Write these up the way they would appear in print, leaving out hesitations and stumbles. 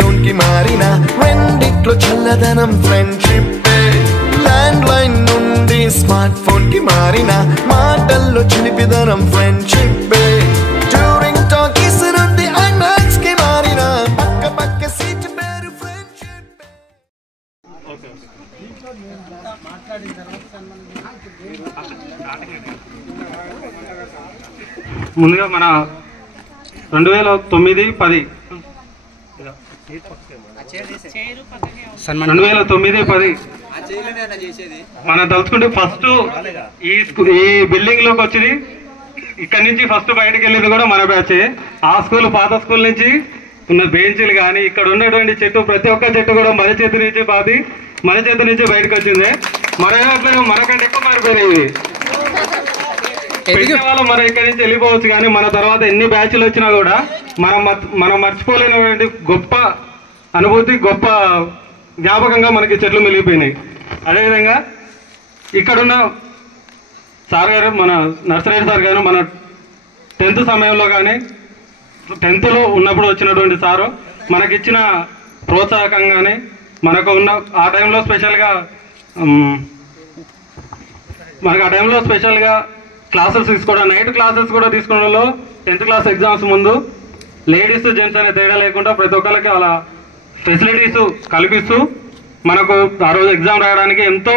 Stone కి మారిన రెండిట్లో చల్లదనం ఫ్రెండ్షిప్. ల్యాండ్ లైన్ నుండి స్మార్ట్ ఫోన్ కి మారిన మాటల్లో చిలిపిదనం ఫ్రెండ్షిప్. డ్యూరింగ్ టాకీస్ నుండి ఐమాక్స్ కి మారిన పక్క పక్క సీట్ పేరు ఫ్రెండ్షిప్. ముందుగా మన 2009-10 మనం తలుచుకుంటే ఫస్ట్ ఈ బిల్డింగ్ లోకి వచ్చింది ఇక్కడ నుంచి ఫస్ట్ బయటకు వెళ్ళేది కూడా మన బ్యాచ్. ఆ స్కూల్ పాత స్కూల్ నుంచి ఉన్న బెంచీలు కానీ ఇక్కడ ఉన్నటువంటి చెట్టు ప్రతి ఒక్క చెట్టు కూడా మన చేతి నుంచి పాతి మన చేతి నుంచి బయటకు వచ్చింది. మనకంటే ఎక్కువ మారిపోయినాయి. వాళ్ళు మనం ఇక్కడి నుంచి వెళ్ళిపోవచ్చు కానీ మన తర్వాత ఎన్ని బ్యాచ్లు వచ్చినా కూడా మనం మర్చిపోలేనటువంటి గొప్ప అనుభూతి, గొప్ప జ్ఞాపకంగా మనకి చెట్లు మిగిలిపోయినాయి. అదేవిధంగా ఇక్కడున్న సార్ గారు, మన నర్సరెడ్డి సార్ గారు, మన 10th సమయంలో కానీ 10thలో ఉన్నప్పుడు వచ్చినటువంటి సారు మనకిచ్చిన ప్రోత్సాహకం కానీ మనకు ఉన్న ఆ టైంలో స్పెషల్గా క్లాసెస్ తీసుకోవడం, నైట్ క్లాసెస్ కూడా తీసుకోవడంలో 10th క్లాస్ ఎగ్జామ్స్ ముందు లేడీస్ జెంట్స్ అనే తేడా లేకుండా ప్రతి ఒక్కరికి అలా ఫెసిలిటీస్ కల్పిస్తూ మనకు ఆ రోజు ఎగ్జామ్ రాయడానికి ఎంతో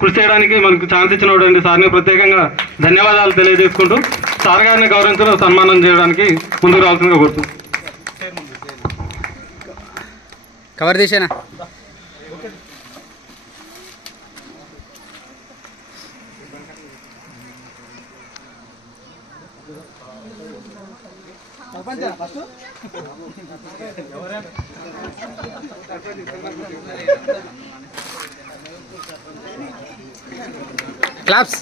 కృషి చేయడానికి మనకు ఛాన్స్ ఇచ్చినటువంటి సార్ని ప్రత్యేకంగా ధన్యవాదాలు తెలియజేసుకుంటూ సార్ గారిని గౌరవించడం, సన్మానం చేయడానికి ముందుకు రావాల్సిందిగా కోరుతుంది. కవర్ చేసేనా క్లాప్స్.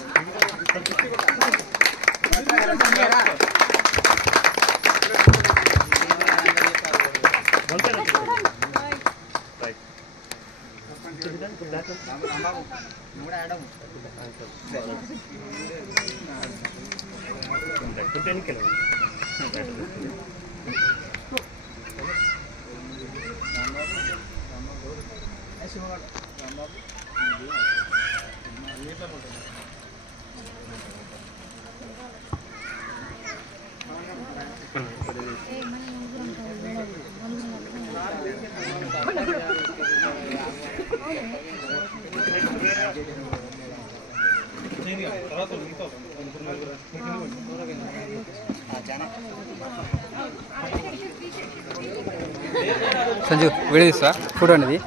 సంజు వీడియో తీస్తా, ఫోటో అనేది.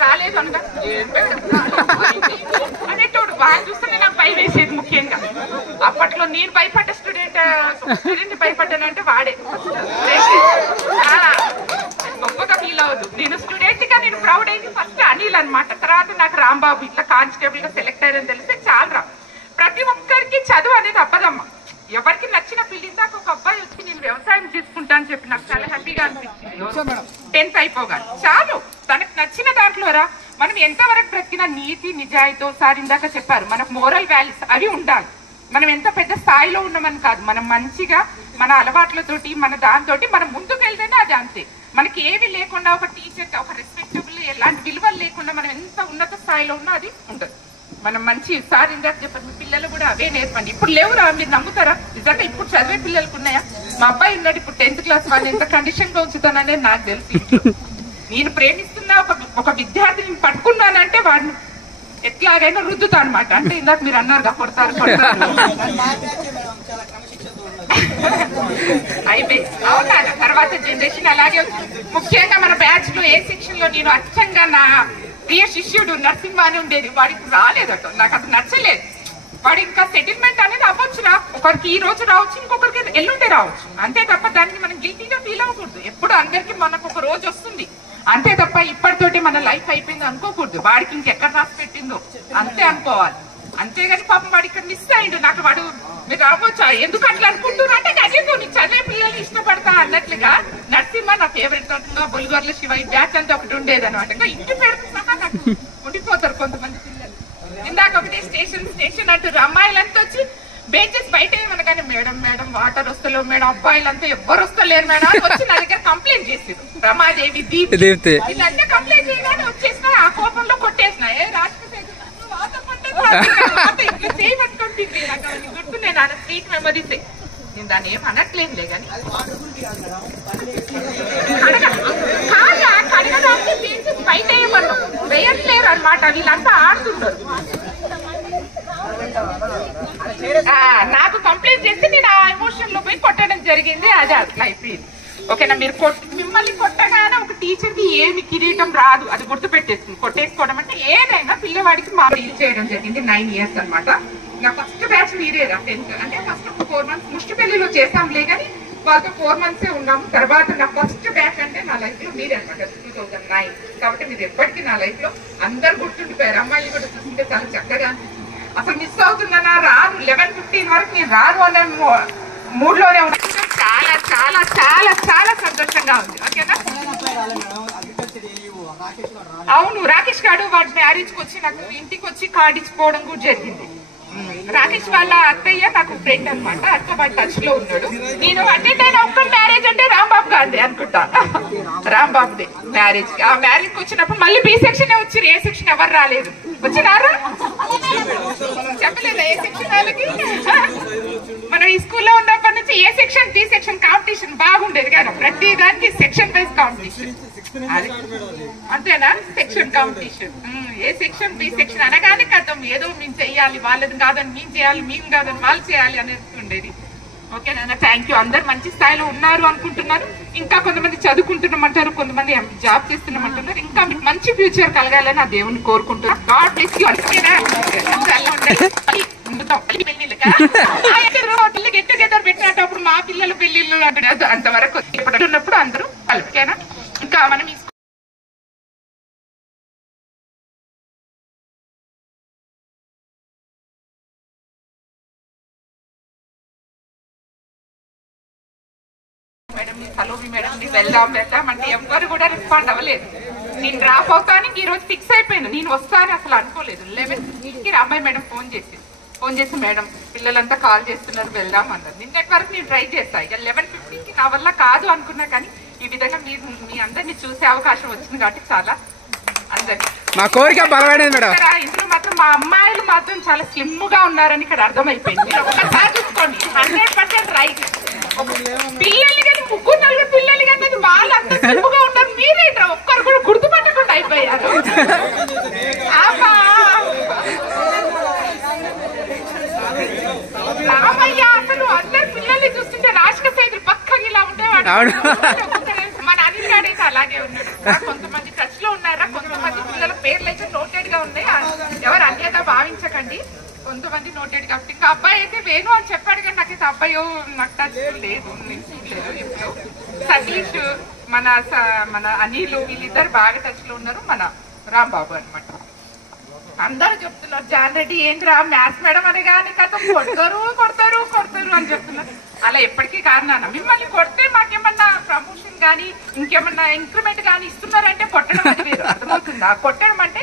రాలేదు అనగా అనేటోడు బాగా చూస్తుంటే నాకు భయం వేసేది. ముఖ్యంగా అప్పట్లో నేను భయపడ్డ స్టూడెంట్ భయపడ్డానంటే వాడే. గొప్పగా ఫీల్ అవ్వదు. నేను స్టూడెంట్ గా నేను ప్రౌడ్ అయింది ఫస్ట్ అనిల్ అనమాట. తర్వాత నాకు రాంబాబు ఇట్లా కానిస్టేబుల్ గా సెలెక్ట్ అయ్యారని తెలిస్తే చాలా. ప్రతి ఒక్కరికి చదువు అనేది అబ్బదమ్మ. ఎవరికి నచ్చిన ఫీల్డ్. ఇందాక ఒక అబ్బాయి వచ్చి నేను వ్యవసాయం చేసుకుంటా అని చెప్పి నాకు చాలా హ్యాపీగా అనిపించింది. 10th అయిపోగానే చాలు తనకు నచ్చిన దాంట్లోరా మనం ఎంతవరకు బ్రతికినా నీతి నిజాయితీ సార్ ఇందాక చెప్పారు, మనకు మోరల్ వాల్యూస్ అవి ఉండాలి. మనం ఎంత పెద్ద స్థాయిలో ఉన్నామని కాదు, మనం మంచిగా మన అలవాట్లతోటి మన దాంతోటి మనం ముందుకు వెళ్తేనే అది అంతే. మనకి ఏవి లేకుండా ఒక టీచర్ ఒక రెస్పెక్టబుల్ ఎలాంటి విలువలు లేకుండా మనం ఎంత ఉన్నత స్థాయిలో ఉన్నా అది ఉండదు. మనం మంచి సార్ ఇందాక చెప్పారు, మీ పిల్లలు కూడా అవే నేర్పండి. ఇప్పుడు లేవురా, మీరు నమ్ముతారా? నిజంగా ఇప్పుడు చదివే పిల్లలకు ఉన్నాయా? మా అబ్బాయి ఉన్నాడు ఇప్పుడు 10th క్లాస్. వాళ్ళు ఎంత కండిషన్ గా ఉంచుతాననేది నాకు తెలుసు. నేను ప్రేమిస్తున్న ఒక విద్యార్థిని పట్టుకున్నానంటే వాడిని ఎట్లాగైనా రుద్దుతా అనమాట. అంటే ఇందాక మీరు అన్నారు కొడతారు అయిపోయి. అవునా, తర్వాత జనరేషన్ అలాగే వచ్చింది. ముఖ్యంగా మన బ్యాచ్ లో ఏ సెక్షన్ లో నేను అచ్చంగా నా ప్రియ శిష్యుడు నరసింహ అని ఉండేది. వాడికి రాలేదట, నాకు అది నచ్చలేదు. వాడు ఇంకా సెటిల్మెంట్ అనేది అవ్వచ్చురా, ఒకరికి ఈ రోజు రావచ్చు, ఇంకొకరికి ఎల్లుండే రావచ్చు. అంతే తప్ప దానికి మనం గిల్టీగా ఫీల్ అవ్వకూడదు. ఎప్పుడు అందరికి మనకు ఒక రోజు వస్తుంది అంతే తప్ప ఇప్పటితోటి మన లైఫ్ అయిపోయింది అనుకోకూడదు. వాడికి ఇంకెక్కడ రాసి పెట్టిందో అంతే అనుకోవాలి. అంతేగాని పాపం వాడు ఇక్కడ మిస్ అయ్యిండు. నాకు వాడు మీరు రావచ్చా ఎందుకు అట్లా అనుకుంటున్నా అంటే అదేదో నీ చదివే పిల్లల్ని ఇష్టపడతా అన్నట్లుగా నరసింహ నా ఫేవరెట్ బొలిగొర్ల శివ ఈ బ్యాచ్ అంతా ఒకటి ఉండేది అనమాట. ఇంకా ఇంటి పేరు సహా నాకు ఉండిపోతారు కొంతమంది పిల్లలు. ఇందాక ఒకటి స్టేషన్ అంటారు, అమ్మాయిలంతా వచ్చి బెంచెస్ బయట ఏమనగానే మేడం మేడం వాటర్ వస్తలేవు మేడం, అబ్బాయిలంతా ఎవ్వరు వస్తలేరు మేడం అని వచ్చి నా దగ్గర కంప్లైంట్ చేసారు. రమాదేవి దీప్తి వీళ్ళంతా కంప్లైంట్ చేయగానే వచ్చేసిన ఆ కోపంలో కొట్టేసిన గుర్తు నేను అన్న స్వీట్ మెమరీస్. నేను దాన్ని ఏం అనట్లేదులే కానీ కడగడానికి బెంచెస్ బయట ఏమన్నా వేయట్లేరు అనమాట. వీళ్ళంతా ఆడుతుంటారు. నాకు కంప్లైంట్ చేస్తే నేను ఆ ఎమోషన్ లో పోయి కొట్టడం జరిగింది. అదే అట్లా అయిపోయింది. ఓకేనా, మీరు మిమ్మల్ని కొట్టగానే ఒక టీచర్ కి ఏమి కిరీటం రాదు, అది గుర్తు పెట్టేస్తుంది. కొట్టేసుకోవడం అంటే ఏదైనా పిల్లవాడికి మా డీల్ చేయడం జరిగింది 9 years అనమాట. నా ఫస్ట్ బ్యాచ్ మీరేరా 10th అంటే ఫస్ట్ 4 months ముష్టిపల్లిలో చేస్తాంలే కానీ వాళ్ళతో 4 months ఉన్నాము. తర్వాత నా ఫస్ట్ బ్యాచ్ అంటే నా లైఫ్ లో మీరే అనమాట 2009. కాబట్టి మీరు ఎప్పటికీ నా లైఫ్ లో అందరు గుర్తుండిపోయారు. అమ్మాయిలు కూడా చూస్తుంటే చాలా చక్కగా అసలు మిస్ అవుతుందన్నా రాను 11-15 వరకు నేను రాను అనే మూడ్లోనే ఉన్నా. చాలా చాలా చాలా చాలా సంతోషంగా ఉంది. ఓకేనా, అవును రాకేష్ గారు వాడి మ్యారేజ్ కి వచ్చి నాకు ఇంటికి వచ్చి కార్డు ఇచ్చిపోవడం కూడా జరిగింది. రాకేష్ వాళ్ళ అత్తయ్య నాకు ఫ్రెండ్ అనమాట. అక్క వాడి టచ్ లో ఉన్నాడు. నేను అటెండ్ అయిన ఒక్క మ్యారేజ్ అంటే రాంబాబు గారిదే అనుకుంటా, రాంబాబుదే మ్యారేజ్. ఆ మ్యారేజ్ కి వచ్చినప్పుడు మళ్ళీ బి సెక్షన్ వచ్చి ఏ సెక్షన్ ఎవరు రాలేదు. వచ్చినారా చెప్పలేదా ఏ సెక్షన్ వాళ్ళకి? మనం ఈ స్కూల్లో ఉన్నప్పటి నుంచి ఏ సెక్షన్ బి సెక్షన్ కాంపిటీషన్ బాగుండేది కదా. ప్రతి దానికి సెక్షన్ వైజ్ కాంపిటీషన్ అంతేనా, సెక్షన్ కాంపిటీషన్. ఏ సెక్షన్ బి సెక్షన్ అనగానే కథం ఏదో మేము చెయ్యాలి, వాళ్ళది కాదని మేము చేయాలి, మేము కాదని వాళ్ళు చేయాలి అనేది ఉండేది. ఓకేనా, థ్యాంక్ యూ. అందరు మంచి స్థాయిలో ఉన్నారు అనుకుంటున్నారు. ఇంకా కొంతమంది చదువుకుంటున్నామంటారు, కొంతమంది జాబ్ చేస్తున్నామంటున్నారు. ఇంకా మీకు మంచి ఫ్యూచర్ కలగాలని ఆ దేవుని కోరుకుంటున్నాను. God bless you. Get together పెట్టినప్పుడు మా పిల్లల పెళ్లిళ్ళు అంతవరకు ఉన్నప్పుడు అందరూ ఓకేనా. ఇంకా మనం మేడం సలోమి మేడం వెళ్దాం అంటే ఎవ్వరు కూడా రెస్పాండ్ అవ్వలేదు. నేను డ్రాప్ అవుతానికి ఈ రోజు ఫిక్స్ అయిపోయాను. నేను వస్తాను అసలు అనుకోలేదు. 11:15కి అమ్మాయి మేడం ఫోన్ చేసి మేడం పిల్లలంతా కాల్ చేస్తున్నారు వెళ్దాం అన్నారు. నిన్నటి వరకు నేను ట్రై చేస్తాను. ఇక 11:15కి నా వల్ల కాదు అనుకున్నా కానీ ఈ విధంగా మీ అందరినీ చూసే అవకాశం వచ్చింది కాబట్టి చాలా అందరికి మా కోరిక బలపడేది మేడం. ఇందులో మాత్రం మా అమ్మాయిలు మాత్రం చాలా స్లిమ్ గా ఉన్నారని ఇక్కడ అర్థమైపోయింది. ఒకసారి చూసుకోండి 100% రైట్. పిల్లలు కానీ 3-4 పిల్లలు కానీ వాళ్ళంతా స్లిమ్ గా ఉన్నారు. మీరేంట్రా ఒక్కరు కూడా గుర్తుపట్టకుండా అయిపోయారు. రామయ్య అసలు అందరు పిల్లల్ని చూస్తుంటే రాష్ట్ర సైదులు పక్కకి ఇలా ఉండేవాడు. మన అనిల్ గారు అయితే అలాగే ఉన్నాడు. కొంతమంది టచ్ లో ఉన్నారా, కొంతమంది పిల్లల పేర్లు అయితే నోటెడ్ గా ఉన్నాయి. ఎవరు అన్యత భావించకండి, కొంతమంది నోటెడ్ కాబట్టి. ఇంకా అబ్బాయి అయితే వేణు అని చెప్పాడు కానీ నాకైతే అబ్బాయి నాకు టచ్ లేదు, ఇప్పుడు సతీష్ మన అనిల్ వీళ్ళిద్దరు బాగా టచ్ లో ఉన్నారు. మన రాంబాబు అనమాట. అందరూ చెప్తున్నారు జాన్ రెడ్డి ఏంద్రా మ్యాథ్స్ మేడం అనగానే కథ కొడతారు అని చెప్తున్నారు. అలా ఎప్పటికీ కారణాన మిమ్మల్ని కొడితే మాకేమన్నా ప్రమోషన్ కానీ ఇంకేమన్నా ఇంక్రిమెంట్ కానీ ఇస్తున్నారంటే కొట్టడం అది వేరు. అర్థమవుతుందా? కొట్టడం అంటే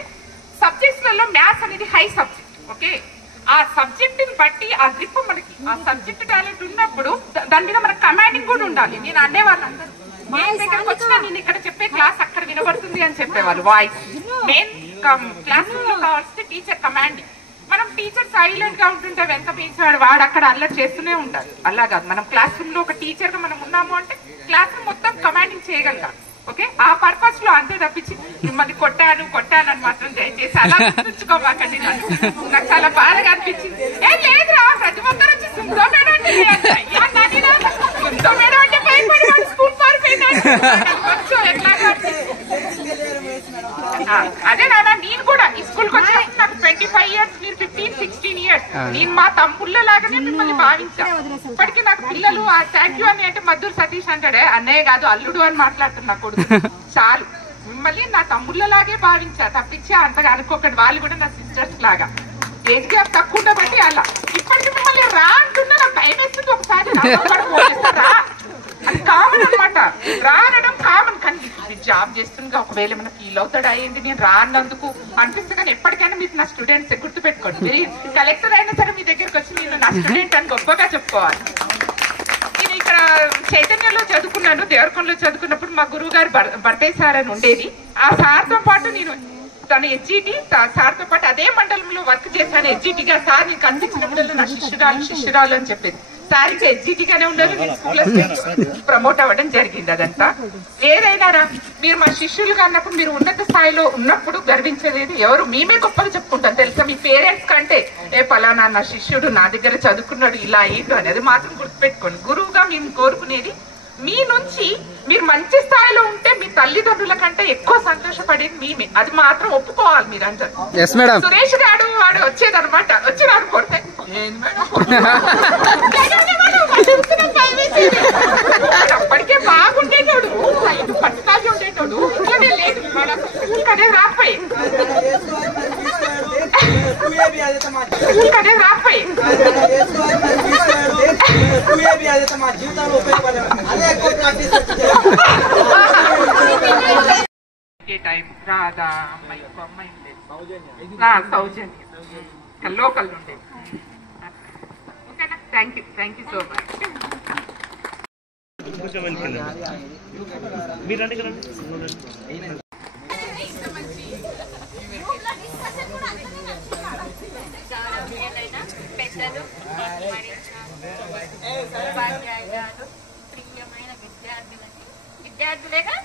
సబ్జెక్ట్స్ లలో మ్యాథ్స్ అనేది హై సబ్జెక్ట్. ఓకే, ఆ సబ్జెక్ట్ ని బట్టి ఆ గ్రిప్ మనకి ఆ సబ్జెక్ట్ టాలెంట్ ఉన్నప్పుడు దాని మీద మనకు కమాండింగ్ కూడా ఉండాలి. నేను అనేవాళ్ళు అందరూ నేను దగ్గరకు వచ్చినా నేను ఇక్కడ చెప్పే క్లాస్ అక్కడ వినబడుతుంది అని చెప్పేవాళ్ళు. వాయిస్ మెయిన్ క్లాస్ రూమ్ లో కావాల్సింది టీచర్ కమాండింగ్. మనం టీచర్ సైలెంట్ గా ఉంటుంటే వెనక పీచాడు వాడు అక్కడ అల్లరి చేస్తూనే ఉండాలి. అలా కాదు, మనం క్లాస్ రూమ్ లో ఒక టీచర్ గా మనం ఉన్నాము అంటే క్లాస్ రూమ్ మొత్తం కమాండింగ్ చేయగలగాలి. ఓకే, ఆ పర్పస్ లో అంతే తప్పించి మిమ్మల్ని కొట్టాను అని మాత్రం దయచేసి అలా గుర్తుంచుకోమాకండి. నాకు చాలా బాధగా అనిపించింది. లేదురా ప్రతి ఒక్కరు వచ్చి సుందో మేడం అంటే భయపడి స్కూల్ పారిపోయినాడు. అదే నాన్న నేను కూడా ఈ స్కూల్ కి వచ్చి నాకు 25 years, మీరు 15-16 years. నేను మా తమ్ముళ్ళ లాగానే మిమ్మల్ని భావించాను. ఇప్పటికీ నాకు పిల్లలు థ్యాంక్ యూ అని అంటే మద్దూరు సతీష్ అంటాడే అన్నయ్య కాదు అల్లుడు అని మాట్లాడుతున్నా కొడుకు. చాలు, మిమ్మల్ని నా తమ్ముళ్ళ లాగే భావించా తప్పించి అంతగా అనుకోకండి. వాళ్ళు కూడా నా సిస్టర్స్ లాగా. ఏజ్ గ్యాప్ తక్కువ ఉండబట్టి అలా ఇప్పటికి మిమ్మల్ని రా అంటున్నా నాకు భయం వేస్తుంది. ఒకసారి రా అది కామన్ అనమాట, రా అనడం కామన్. కానీ జాబ్ చేస్తుండగా ఒకవేళ ఏమైనా ఫీల్ అవుతాడా ఏంటి నేను రా అన్నందుకు అనిపిస్తుంది. కానీ ఎప్పటికైనా మీరు నా స్టూడెంట్స్ గుర్తుపెట్టుకోండి. మీరు కలెక్టర్ అయినా సరే మీ దగ్గరికి వచ్చి నేను నా స్టూడెంట్ అని గొప్పగా చెప్పుకోవాలి. నేను ఇక్కడ చైతన్యంలో చదువుకున్నాను, దేవరకొండలో చదువుకున్నప్పుడు మా గురువు గారు బర్త్డే సార్ అని ఉండేది. ఆ సార్తో పాటు నేను తన ఎస్జిటి సార్తో పాటు అదే మండలంలో వర్క్ చేశాను. ఎస్జిటిగా సార్ నీకు అనిపించినప్పుడు నా శిష్యురాలు అని చెప్పేది. సార్ ఇంకా ఎస్జిటిగానే ఉన్నారు, నేను స్కూల్ ప్రమోట్ అవ్వడం జరిగింది. అదంతా ఏదైనా మీరు మా శిష్యులుగా అన్నప్పుడు మీరు ఉన్నత స్థాయిలో ఉన్నప్పుడు గర్వించేది ఎవరు మేమే గొప్పగా చెప్పుకుంటాం తెలుసా. మీ పేరెంట్స్ కంటే పలానా నా శిష్యుడు నా దగ్గర చదువుకున్నాడు ఇలా ఏంటో అనేది మాత్రం గుర్తుపెట్టుకోండి. గురువుగా మేము కోరుకునేది మీ నుంచి మీరు మంచి స్థాయిలో ఉంటే మీ తల్లిదండ్రుల కంటే ఎక్కువ సంతోషపడేది మేమే. అది మాత్రం ఒప్పుకోవాలి మీరందరూ. సురేష్ గారు వాడు వచ్చేదనమాట, వచ్చి నాకు కొడితే అప్పటికే బాగుండేటోడు, పట్టుకాలి ఉండేటోడు, ఇంట్లోనే లేదు స్కూల్ కనే రాకపోయి టైం రాదా అమ్మాయి ఇంకో అమ్మాయి సౌజన్య లోకల్ ఉండేది. ఓకేనా, థ్యాంక్ యూ సో మచ్. పెద్దలు ఉపాధ్యాయులు ప్రియమైన విద్యార్థులేగా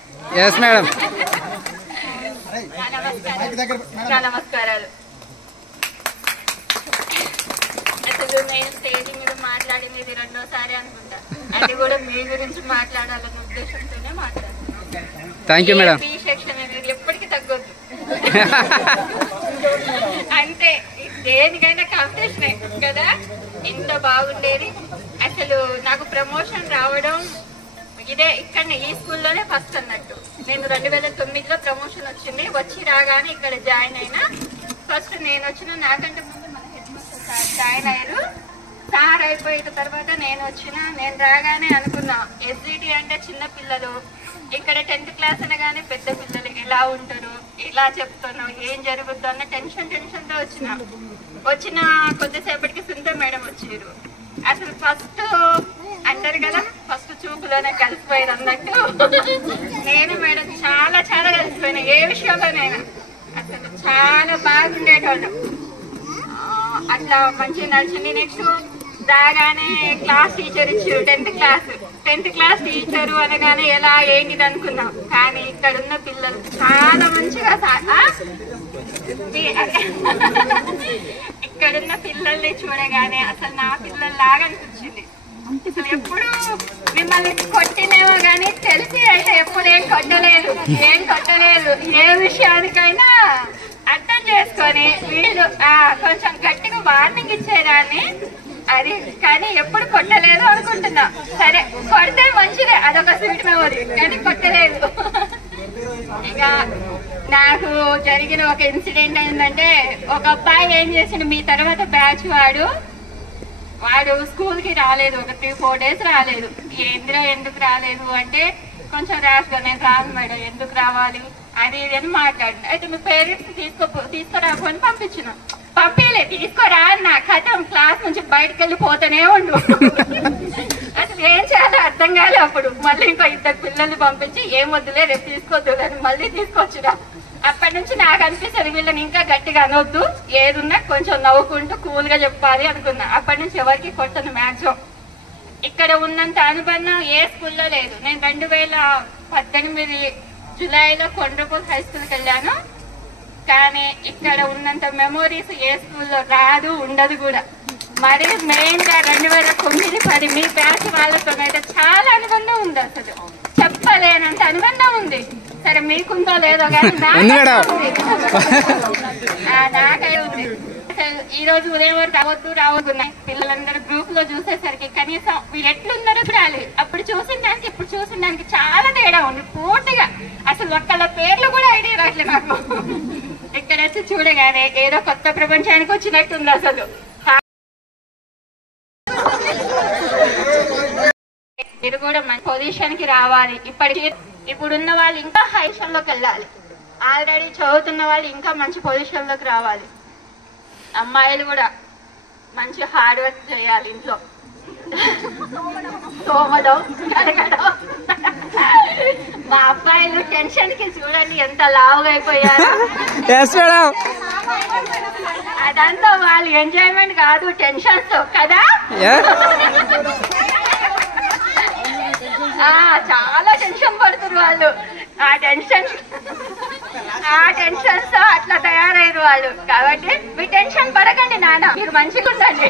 నమస్కారాలు. అసలు నేను స్టేజ్ మీద మాట్లాడింది ఇది రెండోసారి అనుకుంటా. అది కూడా మీ గురించి మాట్లాడాలన్న ఉద్దేశంతోనే మాట్లాడుతున్నాను. బి సెక్షన్ అనేది ఎప్పటికీ తగ్గొద్దు అంటే దేనికైనా కాంపిటీషన్ కదా. ఎంత బాగుండేది అసలు. నాకు ప్రమోషన్ రావడం ఇదే ఇక్కడ ఈ స్కూల్లోనే ఫస్ట్ అన్నట్టు. నేను 2009లో ప్రమోషన్ వచ్చింది. వచ్చి రాగానే ఇక్కడ జాయిన్ అయినా. ఫస్ట్ నేను వచ్చిన నాకంటే ముందు మన హెడ్ మాస్టర్ సార్ జాయిన్ అయ్యారు. సార్ అయిపోయిన తర్వాత నేను వచ్చిన. నేను రాగానే అనుకున్నా ఎస్జిటి అంటే చిన్న పిల్లలు, ఇక్కడ 10th క్లాస్ అనగానే పెద్ద పిల్లలు ఎలా ఉంటారు, ఎలా చెప్తాను, ఏం జరుగుద్దు అన్న టెన్షన్తో వచ్చిన కొద్దిసేపటికి సుందర మేడం వచ్చారు. అసలు ఫస్ట్ అంటారు కదా ఫస్ట్ చూపులోనే కలిసిపోయారు అన్నట్టు నేను మేడం చాలా కలిసిపోయినా. ఏ విషయంలోనైనా అసలు చాలా బాగుండేటోళ్ళం. అట్లా మంచిగా నడిచింది. నెక్స్ట్ రాగానే క్లాస్ టీచర్ ఇచ్చారు. 10th క్లాస్ టీచరు అనగానే ఎలా ఏంటిది అనుకున్నాం. కానీ ఇక్కడ ఉన్న పిల్లలు చాలా మంచిగా ఇక్కడున్న పిల్లల్ని చూడగానే అసలు నా పిల్లల్లాగా అనిపించింది. అసలు ఎప్పుడు మిమ్మల్ని కొట్టినేమో కానీ తెలిసి అయితే ఎప్పుడు ఏం కొట్టలేదు. ఏ విషయానికైనా అర్థం చేసుకొని వీళ్ళు కొంచెం గట్టిగా వార్నింగ్ ఇచ్చేదాన్ని. అది కానీ ఎప్పుడు కొట్టలేదు అనుకుంటున్నా. సరే కొడితే మంచిదే, అదొక స్వీట్ మెమరీ. కానీ కొట్టలేదు. ఇక నాకు జరిగిన ఒక ఇన్సిడెంట్ ఏంటంటే ఒక అబ్బాయి ఏం చేసిండు, మీ తర్వాత బ్యాచ్ వాడు స్కూల్ కి రాలేదు. ఒక 3-4 days రాలేదు. ఎందుకు రాలేదు అంటే కొంచెం ర్యాష్గా నేను రాను మేడం, ఎందుకు రావాలి అది ఇది అని మాట్లాడింది. అయితే మీ పేరెంట్స్ తీసుకురాకొని పంపించలే. తీసుకోరా అన్న కథం క్లాస్ నుంచి బయటకు వెళ్ళిపోతూనే ఉండు. అసలు ఏం చేయాలో అర్థం కాలే. అప్పుడు మళ్ళీ ఇంకో 2 పిల్లల్ని పంపించి ఏం వద్దులే రేపు తీసుకోవద్దు అని మళ్ళీ తీసుకొచ్చురా. అప్పటి నుంచి నాకు అనిపిస్తుంది వీళ్ళని ఇంకా గట్టిగా అనొద్దు, ఏదున్నా కొంచెం నవ్వుకుంటూ కూల్ గా చెప్పాలి అనుకున్నా. అప్పటి నుంచి ఎవరికి కొట్టను మ్యాక్సిమం. ఇక్కడ ఉన్నంత అనుబంధం ఏ స్కూల్లో లేదు. నేను 2018 జూలైలో కొండ్రపూర్ హై స్కూల్కి వెళ్ళాను. కానీ ఇక్కడ ఉన్నంత మెమోరీస్ ఏ స్కూల్లో రాదు, ఉండదు కూడా. మరి మెయిన్ గా 2009-10 మీ బ్యాచ్ వాళ్ళతోనైతే చాలా అనుబంధం ఉంది. అసలు చెప్పలేనంత అనుబంధం ఉంది. సరే మీకుందో లేదో కానీ నాకై ఉంది. అసలు ఈ రోజు ఉదయం వరకు రావద్దున్నాయి పిల్లలందరూ గ్రూప్ లో చూసేసరికి కనీసం వీళ్ళు ఎట్లున్నారో చూడాలి. అప్పుడు చూసిన దానికి ఇప్పుడు చూసిన దానికి చాలా తేడా ఉంది పూర్తిగా. అసలు ఒక్కళ్ళ పేర్లు కూడా ఐడియా రావట్లేదు నాకు. ఇక్కడ డ్రెస్ చూడగానే ఏదో కొత్త ప్రపంచానికి వచ్చినట్టుంది అసలు. మీరు కూడా మంచి పొజిషన్ కి రావాలి. ఇప్పుడున్న వాళ్ళు ఇంకా హై పొజిషన్ లోకి వెళ్ళాలి. ఆల్రెడీ చదువుతున్న వాళ్ళు ఇంకా మంచి పొజిషన్ లోకి రావాలి. అమ్మాయిలు కూడా మంచి హార్డ్ వర్క్ చేయాలి. ఇంట్లో తోమడం, కడగడం. మా అబ్బాయిలు టెన్షన్ కి చూడండి ఎంత లావుగా అయిపోయారు. అదంతా వాళ్ళు ఎంజాయ్మెంట్ కాదు, టెన్షన్స్ కదా. చాలా టెన్షన్ పడుతున్నారు వాళ్ళు. ఆ టెన్షన్స్ తో అట్లా తయారయ్యారు వాళ్ళు. కాబట్టి మీరు టెన్షన్ పడకండి నాన్న, మీరు మంచిగా ఉండండి.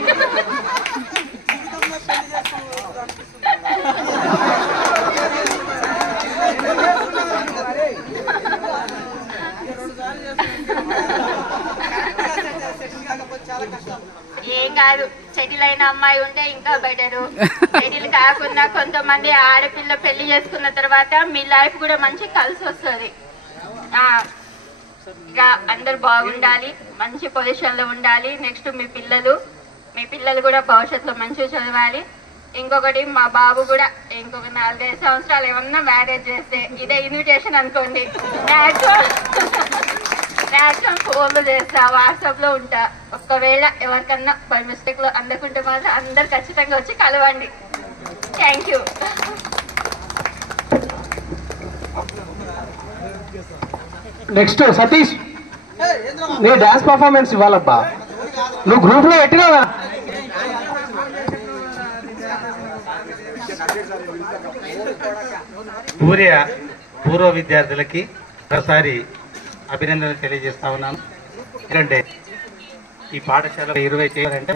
ఏం కాదు, సెటిల్ అయిన అమ్మాయి ఉంటే ఇంకా బెటరు. సెటిల్ కాకుండా కొంతమంది ఆడపిల్ల పెళ్లి చేసుకున్న తర్వాత మీ లైఫ్ కూడా మంచి కలిసి వస్తుంది. ఇక అందరు బాగుండాలి, మంచి పొజిషన్ లో ఉండాలి. నెక్స్ట్ మీ పిల్లలు కూడా భవిష్యత్తులో మంచిగా చదవాలి. ఇంకొకటి మా బాబు కూడా ఇంకొక 4-5 సంవత్సరాలు ఏమన్నా మ్యారేజ్ చేస్తే ఇదే ఇన్విటేషన్ అనుకోండి. మ్యాక్సిమం ఫోన్లు చేస్తా, వాట్సాప్ లో ఉంటా. ఒకవేళ ఎవరికన్నా బై మిస్టేక్ లో అందకుంటే మాత్రం అందరు ఖచ్చితంగా వచ్చి కలవండి. Thank you. నెక్స్ట్ సతీష్, నీ డాన్స్ పర్ఫార్మెన్స్ ఇవ్వాలబ్బా. నువ్వు గ్రూప్ లో పెట్టినావా? పూర్వ విద్యార్థులకి ఒకసారి అభినందనలు తెలియజేస్తా ఉన్నాను. ఎందుకంటే ఈ పాఠశాల 20 చేయాలంటే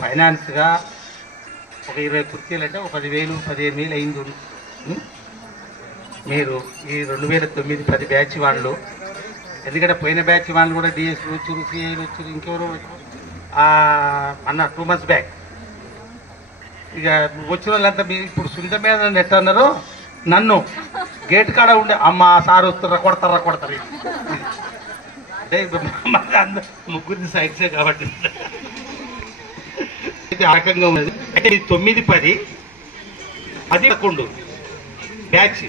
ఫైనాన్స్ గా ఒక 20 కుర్చీలు అంటే ఒక 10,000-15,000 అయింది. మీరు ఈ 2009-10 బ్యాచ్ వాళ్ళు, ఎందుకంటే పోయిన బ్యాచ్ వాళ్ళు కూడా డిఎస్లు వచ్చారు, సిఐలు వచ్చారు, ఇంకెవరో అన్న 2 months బ్యాక్. ఇక వచ్చిన వాళ్ళంతా మీరు ఇప్పుడు సుంద మీద నెట్ అన్నారు. నన్ను గేట్ కాడ ఉండే అమ్మ సార్ వస్తారా కొడతారు. అంటే ముగ్గురిని సైడ్సే కాబట్టి ఆ రకంగా ఉన్నది. అంటే 9-10 11 బ్యాచ్.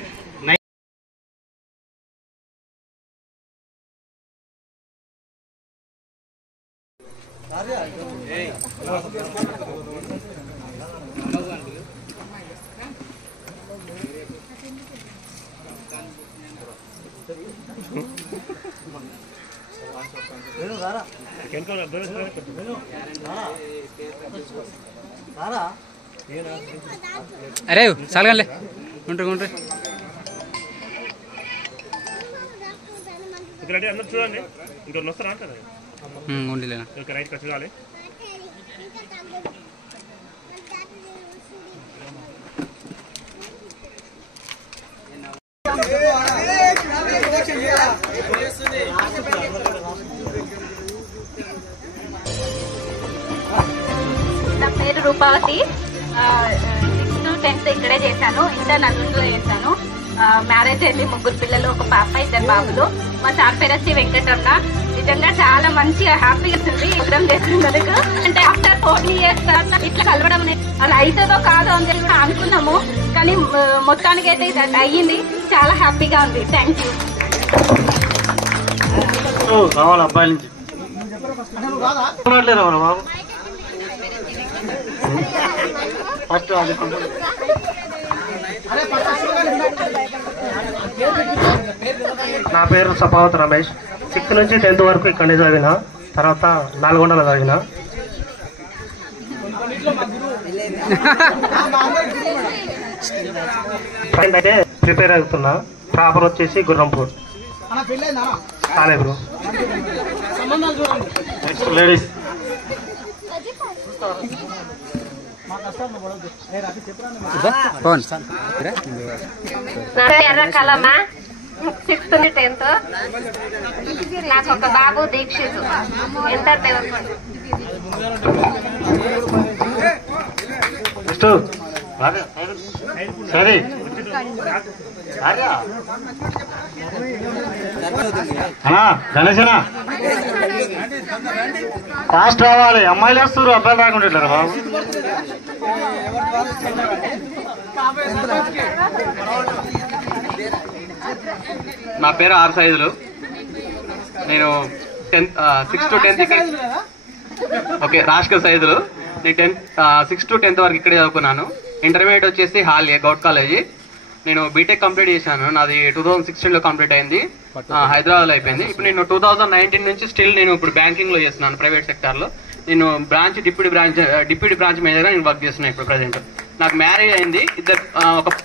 అరే చాలగానే ఉంటారు అందరు చూడండి. ఇంకొన్ని వస్తారా అంటారు. ఉండలేనా రైట్ చూడాలి. నా పేరు రూపావతి. 6th to 10th ఇక్కడే చేశాను. ఇంటర్ నలుగురిలో చేశాను. మ్యారేజ్ అయింది, 3 పిల్లలు, ఒక పాప, 2 బాబులు. మా సార్ పేరు వచ్చి వెంకటరమణ. నిజంగా చాలా మంచిగా హ్యాపీగా ఉంది ప్రోగ్రామ్ చేస్తున్నందుకు. అంటే ఆఫ్టర్ 4 years ఇట్లా కలవడం అలా అవుతుందో కాదో అని చెప్పి అనుకున్నాము, కానీ మొత్తానికి అయితే ఇది అయ్యింది. చాలా హ్యాపీగా ఉంది. Thank you. రావాలి అబ్బాయి నుంచి బాబు. ఫస్ట్ నా పేరు సపావత్ రమేష్. 6th నుంచి 10th వరకు ఇక్కడనే చదివిన. తర్వాత నల్గొండలో చదివిన. అయితే ప్రిపేర్ అవుతున్నా. ప్రాపర్ వచ్చేసి గుర్రంపూర్ కాలే bro. Ladies ఎర్రకలమా 6th to 10th. నాకు ఒక బాబు దీక్షిత్. ఇంటర్ సరే గణేశనా ఫాస్ట్ రావాలి, అమ్మాయిలు వేస్తారు అబ్బాయిలు రాకుండా బాబు. నా పేరు ఆర్ సైజులు. నేను 6 to 10 ఇక్కడ ఓకే రాష్కల్ సైజులు. నేను 6 to 10 వరకు ఇక్కడే చదువుకున్నాను. ఇంటర్మీడియట్ వచ్చేసి హాలియా గౌట్ కాలేజీ. నేను బీటెక్ కంప్లీట్ చేశాను. నాది 2016లో కంప్లీట్ అయింది, హైదరాబాద్లో అయిపోయింది. ఇప్పుడు నేను 2019 నుంచి స్టిల్ నేను ఇప్పుడు బ్యాంకింగ్లో చేస్తున్నాను, ప్రైవేట్ సెక్టార్లో. నేను డిప్యూటీ బ్రాంచ్ మేనేజర్గా నేను వర్క్ చేస్తున్నాను ఇప్పుడు ప్రజెంట్. నాకు మ్యారేజ్ అయింది,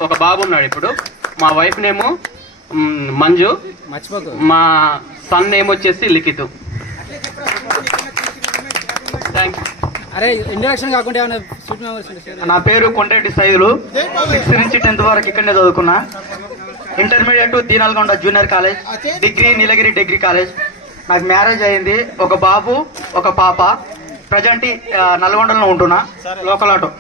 ఒక బాబు ఉన్నాడు ఇప్పుడు. మా వైఫ్ నేమో మంజు, మా సన్ నేమ్ వచ్చేసి లిఖిత్. Thank you. అరే ఇంట్రడక్షన్ కాకుండా నా పేరు కొండరెడ్డి సైదులు. 6 నుంచి 10th వరకు ఇక్కడనే చదువుకున్నా. ఇంటర్మీడియట్ దీనాల్గొండ జూనియర్ కాలేజ్, డిగ్రీ నీలగిరి డిగ్రీ కాలేజ్. నాకు మ్యారేజ్ అయింది, ఒక బాబు ఒక పాప. ప్రజెంట్ నల్గొండలో ఉంటున్నా, local auto.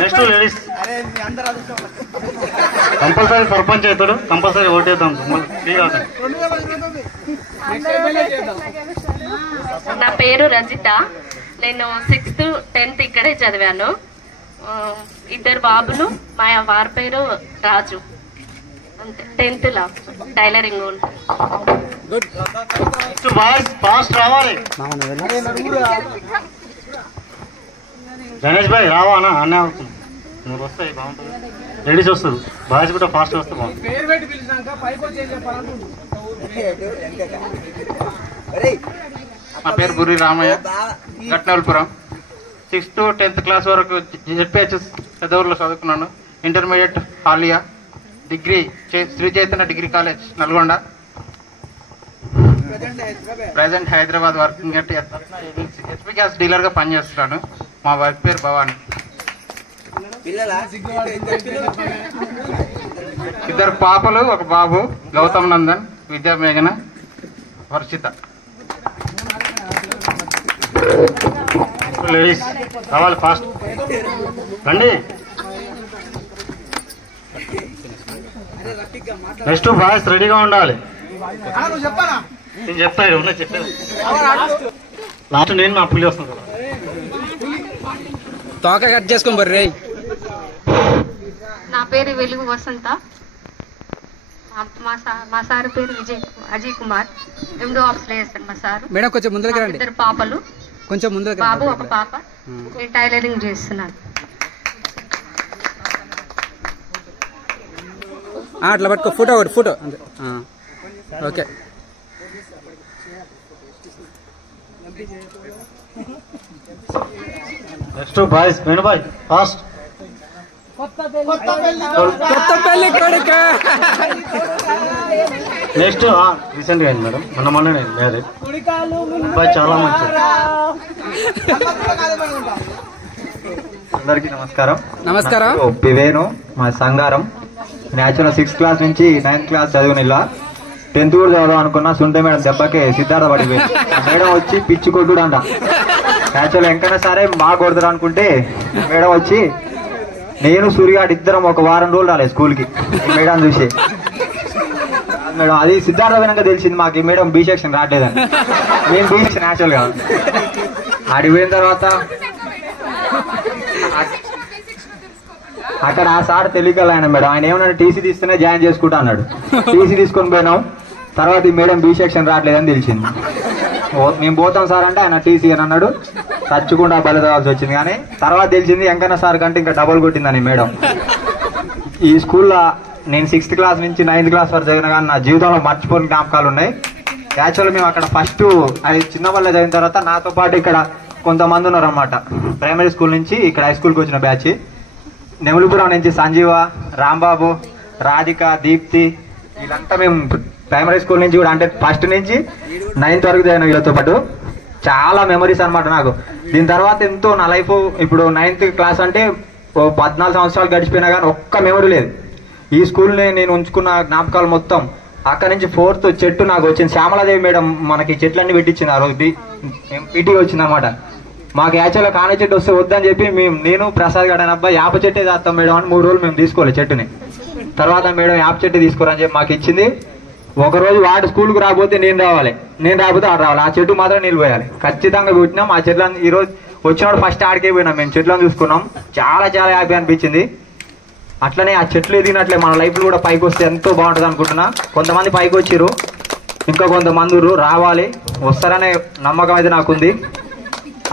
Next ladies compulsory sarpanch అవుతాడు, కంపల్సరీ ఓటేద్దాం. నా పేరు రజిత. నేను 6th, 10th ఇక్కడే చదివాను. 2 బాబులు. మా వారి పేరు రాజు. అంతే, 10th లాస్ట్ టైలరింగ్. ఫాస్ట్ రావాలి. గణేష్ భాయ్ రావా అన్న, అన్నీ అవుతుంది. నువ్వు వస్తాయి బాగుంటుంది. లేడీస్ వస్తుంది, బాయ్స్ కూడా ఫాస్ట్ వస్తే బాగుంటుంది. నా పేరు Burri Ramayya, Gatnavalpuram. 6 to 10th class వరకు జెడ్పిహెచ్ఎస్ పెద్దూరులో చదువుకున్నాను. Intermediate Haliya, degree Sri Chaitanya degree college Nalgonda. Present Hyderabad working అంటే హెచ్పి గ్యాస్ డీలర్గా పనిచేస్తున్నాను. మా వైఫ్ పేరు భవాని. 2 పాపలు ఒక బాబు, గౌతమ్ నందన్, విద్యా మేఘన, వర్షిత. లేడీస్ రావాలి, ఫాస్ట్ రండి. నెక్స్ట్ బాయ్స్ రెడీగా ఉండాలి. నేను చెప్తాను ఉన్నా చెప్పాను. లాస్ట్ నేను మా పులి వస్తాను కదా, తోక కట్ చేసుకొని బర్రే. నా పేరు వెలుగు వసంత. మా సార్ పేరు అజయ్ కుమార్. MDO ఆఫీస్లో చేస్తాడు మా సార్. మేడం కొంచెం ముందరికి రండి. 2 పాపలు, కొంచెం ముందరికి. బాబు ఒక పాప. నేను టైలరింగ్ చేస్తున్నాను. అట్లా పట్టుకో, ఫోటో అంతే. Okay. Next boys Venubhai fast. కొత్త పెళ్లి కొడుకు. నెక్స్ట్ రీసెంట్ గా అయింది మేడం, మొన్న మ్యారేజ్. అబ్బాయి చాలా మంచి. అందరికీ నమస్కారం. నమస్కారం. పివేను మా సంగారం. యాక్చువల్గా 6th క్లాస్ నుంచి 9th క్లాస్ చదివిన ఇలా 10th కూడా చదవడం అనుకున్నా. సుంటే మేడం దెబ్బకే సిద్ధార్థ పడిపోయింది. మేడం వచ్చి పిచ్చి కొట్టుడు అంట. యాక్చువల్ ఎంకైనా సరే బాగా కొడతారు అనుకుంటే మేడం వచ్చి, నేను సూర్యగాడు ఇద్దరం ఒక వారం రోజులు రాలేదు స్కూల్కి మేడం చూసి. మేడం అది సిద్ధార్థ వినంగా తెలిసింది మాకు, ఈ మేడం బి సెక్షన్ రావట్లేదని. మేము బి సెక్షన్ యాక్చువల్గా ఆడికి పోయిన తర్వాత అక్కడ ఆ సార్ తెలియగల ఆయన మేడం. ఆయన ఏమన్నా టీసీ తీస్తేనే జాయిన్ చేసుకుంటా అన్నాడు. టీసీ తీసుకొని పోయినాం. తర్వాత ఈ మేడం బి సెక్షన్ రావట్లేదని తెలిసింది. మేము పోతాం సార్ అంటే ఆయన టీసీ అని అన్నాడు. తచ్చుకుండా బలిదాల్సి వచ్చింది. కానీ తర్వాత తెలిసింది వెంకన్న సార్ కంటే ఇంకా డబల్ కొట్టిందని మేడం. ఈ స్కూల్లో నేను 6th క్లాస్ నుంచి 9th క్లాస్ వరకు చదివిన కానీ నా జీవితంలో మర్చిపోని జ్ఞాపకాలు ఉన్నాయి. యాక్చువల్గా మేము అక్కడ ఫస్ట్ అది చిన్నపల్లి చదివిన తర్వాత నాతో పాటు ఇక్కడ కొంతమంది ఉన్నారు అన్నమాట. ప్రైమరీ స్కూల్ నుంచి ఇక్కడ హై స్కూల్కి వచ్చిన బ్యాచ్. నెమలిపురం నుంచి సంజీవ, రాంబాబు, రాధిక, దీప్తి, వీళ్ళంతా మేము ప్రైమరీ స్కూల్ నుంచి కూడా అంటే ఫస్ట్ నుంచి 9th వరకు చదివిన వీళ్ళతో పాటు. చాలా మెమరీస్ అనమాట నాకు. దీని తర్వాత ఎంతో నా లైఫ్ ఇప్పుడు 9th క్లాస్ అంటే 14 సంవత్సరాలు గడిచిపోయినా కానీ ఒక్క మెమరీ లేదు. ఈ స్కూల్ని నేను ఉంచుకున్న జ్ఞాపకాలు మొత్తం. అక్కడ నుంచి 4th చెట్టు నాకు వచ్చింది. శ్యామలాదేవి మేడం మనకి చెట్లన్నీ పెట్టించింది. ఆ రోజు పీటీ వచ్చింది అనమాట. మాకు యాక్చువల్గా కానే చెట్టు వస్తే వద్దని చెప్పి నేను ప్రసాద్ గడ అబ్బాయి యాప చెట్టే చేస్తాం మేడం అని 3 రోజులు మేము తీసుకోవాలి చెట్టుని. తర్వాత మేడం యాప చెట్టు తీసుకోరని చెప్పి మాకు ఇచ్చింది. ఒకరోజు వాడు స్కూల్కి రాకపోతే నేను రాకపోతే ఆడు రావాలి. ఆ చెట్టు మాత్రం నీళ్ళు పోయాలి. ఖచ్చితంగా పెట్టినాం. ఆ చెట్లను ఈరోజు వచ్చినప్పుడు ఫస్ట్ ఆడికే పోయినాం. మేము చెట్లను చూసుకున్నాం. చాలా చాలా హ్యాపీ అనిపించింది. అట్లనే ఆ చెట్లు ఎదిగినట్లే మన లైఫ్లో కూడా పైకి వస్తే ఎంతో బాగుంటుంది అనుకుంటున్నా. కొంతమంది పైకి వచ్చిర్రు, ఇంకా కొంతమంది రావాలి, వస్తారనే నమ్మకం అయితే నాకుంది.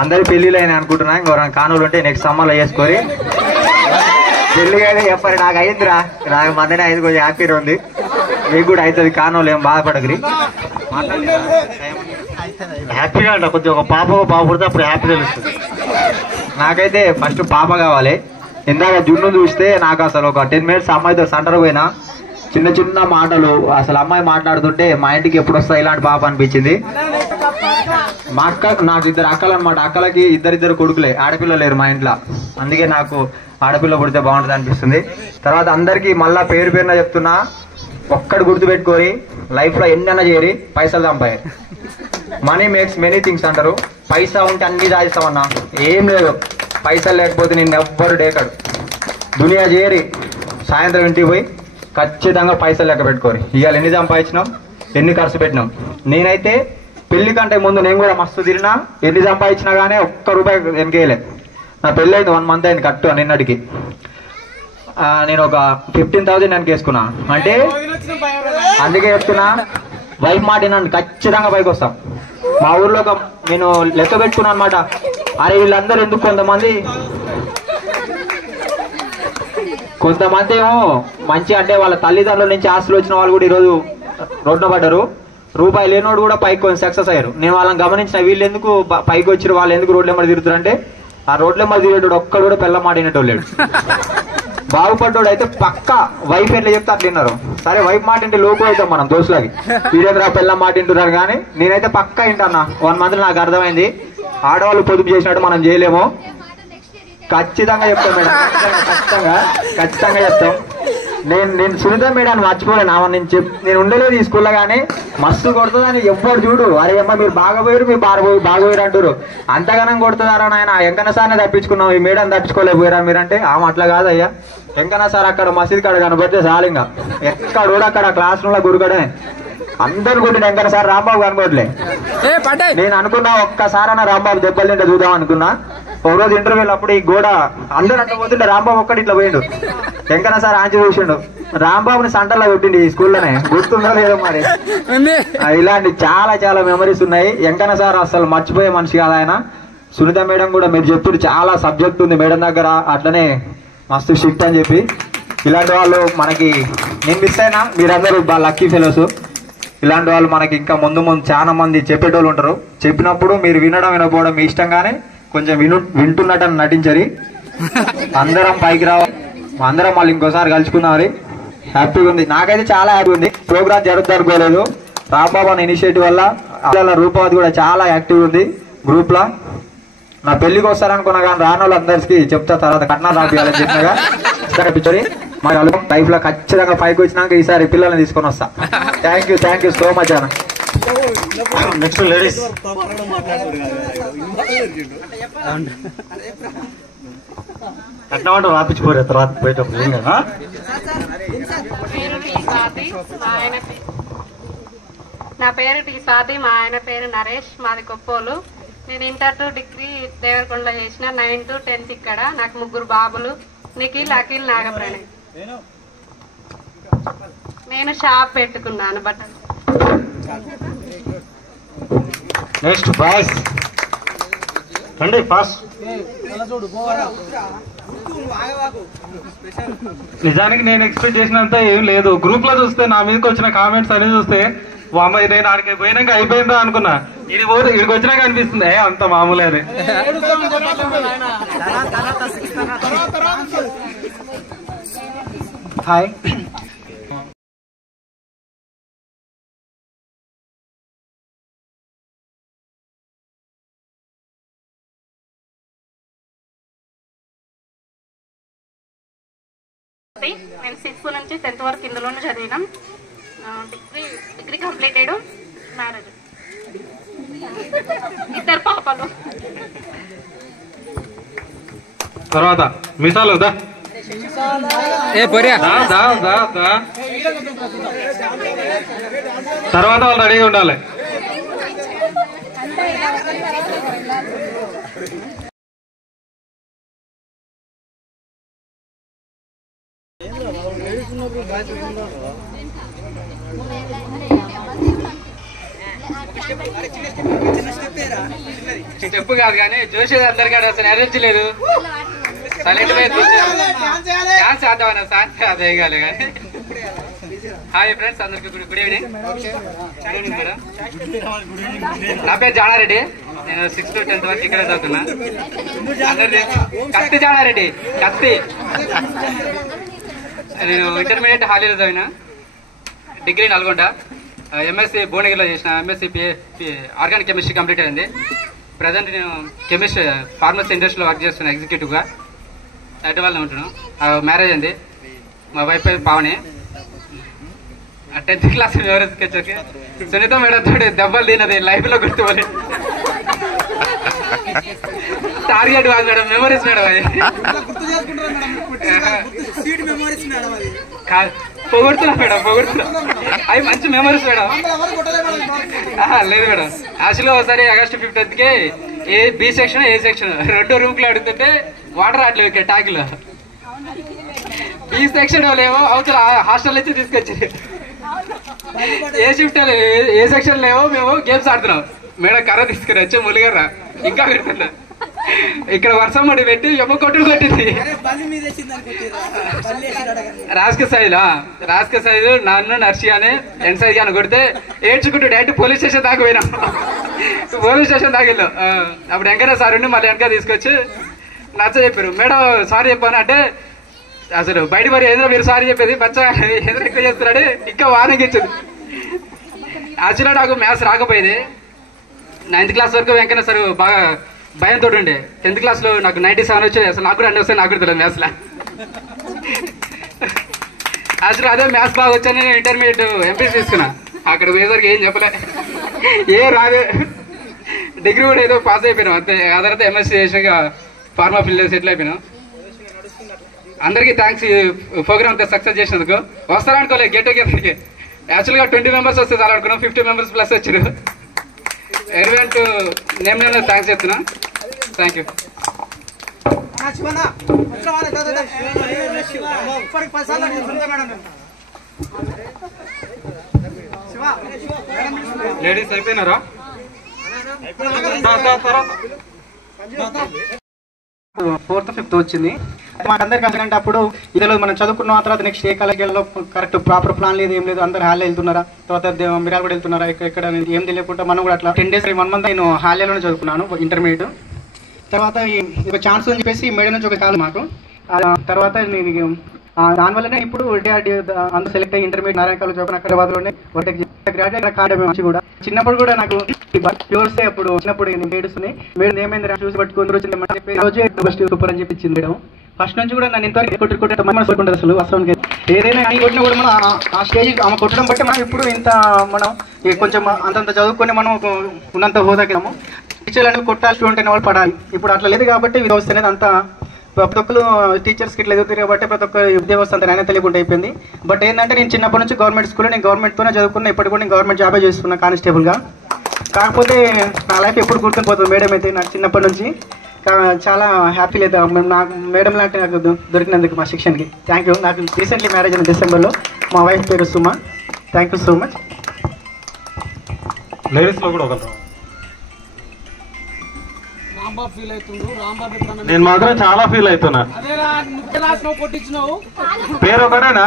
అందరి పెళ్ళిళ్ళు అయినా అనుకుంటున్నా. ఇంకెవరైనా కానులు ఉంటే నెక్స్ట్ సమ్మర్లో చేసుకొని పెళ్ళి అయితే చెప్పారు. నాకు అయిందిరా, నాకు మందనే అయింది, కొంచెం హ్యాపీగా ఉంది. మీకు కూడా అవుతుంది కానులు, ఏం బాధపడకరి. హ్యాపీగా అంట కొద్దిగా ఒక పాప పుడితే అప్పుడు హ్యాపీ తెలుస్తుంది. నాకైతే ఫస్ట్ పాప కావాలి. ఇందాక జున్ను చూస్తే నాకు అసలు ఒక 10 minutes అమ్మాయితో సెంటర్ పోయినా, చిన్న చిన్న మాటలు అసలు అమ్మాయి మాట్లాడుతుంటే మా ఇంటికి ఎప్పుడు వస్తా ఇలాంటి పాప అనిపించింది. మా అక్క, నాకు 2 అక్కలు అనమాట. అక్కలకి 2 కొడుకులే, ఆడపిల్ల లేరు మా ఇంట్లో. అందుకే నాకు ఆడపిల్ల పుడితే బాగుంటుంది అనిపిస్తుంది. తర్వాత అందరికీ మళ్ళా పేరు పేరున చెప్తున్నా, ఒక్కడు గుర్తుపెట్టుకొని లైఫ్లో ఎన్నైనా చేరి పైసలు సంపాయారు. మనీ మేక్స్ మెనీ థింగ్స్ అంటారు. పైసా ఉంటే అన్ని సాధిస్తామన్నా, ఏం లేదు. పైసలు లేకపోతే నిన్ను ఎవ్వరు డేకాడు. దునియా చేరి సాయంత్రం ఇంటికి పోయి ఖచ్చితంగా పైసలు లెక్క పెట్టుకోరు. ఇవాళ ఎన్ని సంపాదించినాం, ఎన్ని ఖర్చు పెట్టినాం. నేనైతే పెళ్లి కంటే ముందు నేను కూడా మస్తు తిరిగినా, ఎన్ని సంపాదించినా కానీ ఒక్క రూపాయి వెనకేయలే. నా పెళ్ళి అయింది 1 month అయింది కట్టు నిన్నటికి. నేను ఒక 15,000 వెనక వేసుకున్నా. అంటే అందుకే చెప్తున్నా, వైఫ్ మాట నన్ను ఖచ్చితంగా పైకి వస్తాం. మా ఊర్లో నేను లెక్క పెట్టుకున్నాను అనమాట. అరే వీళ్ళందరూ ఎందుకు, కొంతమంది ఏమో మంచి అంటే వాళ్ళ తల్లిదండ్రుల నుంచి ఆస్తులు వచ్చిన వాళ్ళు కూడా ఈరోజు రోడ్డున పడ్డారు. రూపాయి లేనోడు కూడా పైకి కొంచెం సక్సెస్ అయ్యారు. నేను వాళ్ళని గమనించిన, వీళ్ళు ఎందుకు పైకి వచ్చారు, వాళ్ళు ఎందుకు రోడ్ల ఎమ్మడి తిరుగుతారంటే, ఆ రోడ్ల ఎమ్మడి తిరిగేటోడు ఒక్కడు కూడా పిల్ల మాటినట్టు లేడు. బాగుపడ్డాడు అయితే పక్క వైఫ్ ఎట్లా చెప్తే అట్లా విన్నారు. సరే వైఫ్ మాట ఇంటి లోకు అవుతాం మనం దోస్తులకి, వీరేంద్ర పిల్ల మాట వింటున్నారు. కానీ నేనైతే పక్క వింటన్నా. 1 month నాకు అర్థమైంది, ఆడవాళ్ళు పొదుపు చేసినట్టు మనం చేయలేము. ఖచ్చితంగా చెప్తాం మేడం, ఖచ్చితంగా చెప్తాం. నేను సునీత మేడాన్ని మర్చిపోలేను. నేను ఉండలేదు ఈ స్కూల్లో, కానీ మస్తు కొడుతుందని ఎవ్వరు చూడు. అరే అమ్మ మీరు బాగపోయారు, మీరు బాగపోయారు అంటారు. అంతగానం కొడుతున్నారా నాయన, వెంకన్న సార్నే తప్పించుకున్నాం, ఈ మేడం తప్పించుకోలేకపోయారా మీరంటే, ఆమె అట్లా కాదయ్యా. వెంకన్న సార్ అక్కడ మసీద్ కాడ కనబడితే చాలింగా ఎక్కడ కూడా అక్కడ క్లాస్ రూమ్ లో గురుకడే అందరు కొట్టిన వెంకన్న సార్ రాంబాబు కనబడలే. నేను అనుకున్నా ఒక్కసారైనా రాంబాబు దెబ్బలు తింటే చూద్దాం అనుకున్నా. ఒక రోజు ఇంటర్వ్యూలు అప్పుడు ఈ గోడ అందరూ అట్లా పోతుంటే రాంబాబు ఒక్కటి ఇట్లా పోయిండు. వెంకన్న సార్ ఆంచి చూసిండు, రాంబాబుని సెంటర్లో కొట్టిండు ఈ స్కూల్లోనే. గుర్తుందో లేదో మరి. ఇలాంటి చాలా చాలా మెమరీస్ ఉన్నాయి. వెంకన్న సార్ అసలు మర్చిపోయే మనిషి కాదు ఆయన. సునీత మేడం కూడా మీరు చెప్పుడు చాలా సబ్జెక్ట్ ఉంది మేడం దగ్గర, అట్లనే మస్తు షిఫ్ట్ అని చెప్పి. ఇలాంటి వాళ్ళు మనకి నేను మిస్ అయినా, మీరందరూ బాగా లక్కీ ఫెలోస్. ఇలాంటి వాళ్ళు మనకి ఇంకా ముందు చాలా మంది చెప్పేటోళ్ళు ఉంటారు. చెప్పినప్పుడు మీరు వినకపోవడం మీ ఇష్టంగానే కొంచెం వింటున్నట్టు నటించరి. అందరం పైకి రావాలి, అందరం మళ్ళీ ఇంకోసారి కలుసుకుందామని. హ్యాపీగా ఉంది, నాకైతే చాలా హ్యాపీ ఉంది. ప్రోగ్రామ్ జరుగుతుంది అనుకోలేదు. రాంబాబు ఇనిషియేటివ్ వల్ల రూపావతి కూడా చాలా యాక్టివ్ ఉంది గ్రూప్ లో. నా పెళ్లికి వస్తారనుకున్నా కానీ రాని వాళ్ళందరికీ చెప్తా, తర్వాత కట్నాలు రాపియాలని చెప్పినగా పిచ్చరి మరి లైఫ్ లో ఖచ్చితంగా పైకి వచ్చినాక ఈసారి పిల్లల్ని తీసుకొని వస్తా. థ్యాంక్ యూ సో మచ్ అన్న. Next ladies. కట్నమంటే రాపించిపోయారు తర్వాత పోయేటప్పుడు ఏం కదా. నా పేరు టీ స్వాతి, మా ఆయన పేరు నరేష్, మాది కొప్పోలు. నేను ఇంటర్ టు డిగ్రీ దేవరకొండలో చేసిన. 9th to 10th ఇక్కడ. నాకు 3 బాబులు, నిఖిల్, అఖిల్, నాగప్రణయ్. నేను షాప్ పెట్టుకున్నాను బట్టలు. నెక్స్ట్ బాయ్స్ రండి ఫాస్ట్. నిజానికి నేను ఎక్స్పెక్ట్ చేసినంత ఏం లేదు. గ్రూప్ లో చూస్తే నా మీదకి వచ్చిన కామెంట్స్ అన్ని చూస్తే అమ్మాయి నేను ఆడికి పోయినాక అయిపోయిందా అనుకున్నా. ఇక్కడికి వచ్చినాక అనిపిస్తుంది అంత మామూలే అని. హాయ్, నేను 6th నుంచి 10th వరకు ఇందులోనే చదివినాం. Degree completed, marriage. ఇద్దరు పాపలు. తర్వాత మిసాలు దా ఏ పొరియా తర్వాత వాళ్ళు రెడీగా ఉండాలి. చెప్పు కాదు కానీ జోషేది అందరికీ అసలు ఎనర్జీ లేదు. సైలెంట్ డాన్స్ చేద్దామన్నా సాంగ్ అదే కాలే కానీ. హాయ్ ఫ్రెండ్స్ అందరికి గుడ్ ఈవినింగ్. మేడం నా పేరు జానారెడ్డి. నేను 6th to 10th వరకు ఇక్కడే చదువుతున్నా. అందరు కత్తి జానారెడ్డి కత్తి. నేను ఇంటర్మీడియట్ హాలీలో చదివిన. డిగ్రీ నల్గొండ. ఎంఎస్సీ భువనగిరిలో చేసిన. ఎంఎస్సీ ఆర్గానిక్ కెమిస్ట్రీ కంప్లీట్ అయింది. ప్రజెంట్ నేను ఫార్మసీ ఇండస్ట్రీలో వర్క్ చేస్తున్నా ఎగ్జిక్యూటివ్గా. హైదరాబాద్లో ఉంటున్నాను. మ్యారేజ్ అయింది. మా వైఫ్ పేరు పావని. 10th క్లాస్ ఎవరికి వచ్చి సునీత మేడం తోటి దెబ్బలు తినది లైఫ్లో గుర్తుపోలే. టార్గెట్ కాదు మేడం, మెమరీస్ మేడం. అది పొగుడుతున్నా మేడం, పొగుడుతున్నా. అవి మంచి మెమరీస్ మేడం. లేదు మేడం, యాక్చువల్గా ఒకసారి August 15th B section A section 2 రూమ్లు అడుగుతుంటే వాటర్ రావట్లేవు ఇక్కడ ట్యాంకులో. బి సెక్షన్ లేవో అవతల హాస్టల్ నుంచి తీసుకొచ్చి ఏ షిఫ్ట్ ఏ సెక్షన్ లేవో మేము గేమ్స్ ఆడుతున్నాం. మేడం కర్ర తీసుకుని వచ్చి ములిగర్రా ఇంకా పెడుతున్నా. ఇక్కడ వర్షం పడి పెట్టి ఎమ్మ కొట్టుడు కొట్టింది. రాజకీయ సైజు నన్ను నర్సి అని ఎండ్ సైజ్ అని కొడితే ఏడ్చుకుంటూ డైరెక్ట్ పోలీస్ స్టేషన్ దాకా పోయినాం. పోలీస్ స్టేషన్ దాకా వెళ్ళాం. అప్పుడు వెంకయ్య సార్ ఉండి మళ్ళీ వెనక తీసుకొచ్చి నచ్చ చెప్పారు. మేడం సారీ చెప్పాను అంటే అసలు బయట మరి ఏదో మీరు సారీ చెప్పేది బచ్చా ఏదో ఎక్కువ చేస్తున్నాడు ఇంకా వార్నింగ్ ఇచ్చింది. యాక్చువల్గా నాకు మ్యాథ్స్ రాకపోయేది. 9th క్లాస్ వరకు వెంకన్న సార్ బాగా భయంతో ఉండే. 10th క్లాస్లో నాకు 97 వచ్చేది. అసలు నాకు కూడా అన్నీ వస్తాయి, నాకు కూడా తెలియదు మ్యాథ్స్లో. యాక్చువల్గా అదే మ్యాథ్స్ బాగా వచ్చాను. నేను ఇంటర్మీడియట్ ఎంపీసీ తీసుకున్నా. అక్కడ పోయేసరికి ఏం చెప్పలే, ఏం రాదు. డిగ్రీ కూడా ఏదో పాస్ అయిపోయినాం అంతే. ఆ తర్వాత ఎంఎస్సీ చేసాక ఫార్మా ఫీల్డ్ సెటిల్ అయిపోయినాం. అందరికీ థ్యాంక్స్ ఈ ప్రోగ్రామ్ సక్సెస్ చేసినందుకు. వస్తారనుకోలే గెట్ టుగెదర్కి. యాక్చువల్గా 20 మెంబర్స్ వస్తే చాలా అనుకున్నాం, 50 మెంబర్స్ ప్లస్ వచ్చారు. ఎలివెంట్ నేమ్ థ్యాంక్స్ చెప్తున్నా. Thank you. లేడీస్ అయిపోయినారా? ఫోర్త్ ఫిఫ్త్ వచ్చింది మాకందరికి. ఎందుకంటే అప్పుడు ఇదిలో మనం చదువుకున్న తర్వాత నెక్స్ట్ ఏ కాలేజీలో కరెక్ట్ ప్రాపర్ ప్లాన్ లేదు, ఏం లేదు. అందరు హాల్లో వెళ్తున్నారా, తర్వాత మిరాలు కూడా వెళ్తున్నారా, ఇక్కడ ఏం తెలియకుండా మనం కూడా అట్లా 10 days 1 month నేను హాల్లోనే చదువుకున్నాను ఇంటర్మీడియట్. తర్వాత ఒక ఛాన్స్ అని చెప్పేసి మేడం నుంచి ఒక కాల్ మాకు. తర్వాత నేను దానివల్లనే ఇప్పుడు అందరూ సెలెక్ట్ అయ్యి ఇంటర్మీడియట్ నారాయణ కాలేజ్ హైదరాబాద్లోనే గ్రాడ్యుయేట్ అకాడమీ నుంచి కూడా. చిన్నప్పుడు కూడా నాకు ప్యూర్సే అప్పుడు చిన్నప్పుడు ఏడుస్తున్నాయి. మేడం ఏమైంది చూసి పట్టుకుని రోజు సూపర్ అని చెప్పించింది మేడం. ఫస్ట్ నుంచి కూడా నన్ను ఇంతవరకు కొట్టుకుంటే మనసు ఉంటుంది అసలు. అసలు ఏదైనా కానీ కొట్టినా కూడా మనం ఆ స్టేజ్ ఆమె కొట్టడం బట్టి మనం ఇప్పుడు ఇంత మనం కొంచెం అంతంత చదువుకొని మనం ఉన్నంత హోదాకినాము. టీచర్లను కొట్టాలి, స్టూడెంట్ అయిన వాళ్ళు పడాలి. ఇప్పుడు అట్లా లేదు కాబట్టి వ్యవస్థ అనేది అంతా ప్రతి ఒక్కరు టీచర్స్కి ఇట్లా ఎదుగుతారు కాబట్టి ప్రతి ఒక్క విద్యా వ్యవస్థ అంతా నాణ్యత తెలియకుండా అయిపోయింది. బట్ ఏంటంటే నేను చిన్నప్పటి నుంచి గవర్నమెంట్ స్కూల్లో నేను గవర్నమెంట్తోనే చదువుకున్నా. ఇప్పటికి కూడా నేను గవర్నమెంట్ జాబే చేస్తున్నా కానిస్టేబుల్గా. కాకపోతే నా లైఫ్ ఎప్పుడు గుర్తుని పోతుంది మేడం అయితే నాకు చిన్నప్పటి నుంచి. చాలా హ్యాపీ లేదు నాకు మేడం లాంటి నాకు దొరికినందుకు మా శిక్షణకి. Thank you. నాకు రీసెంట్లీ మ్యారేజ్ అయిన డిసెంబర్లో. మా వైఫ్ పేరు Suma. Thank you so much. లేడీస్లో కూడా ఒక నేను మాత్రం చాలా ఫీల్ అవుతున్నా. పేరు ఒకటేనా?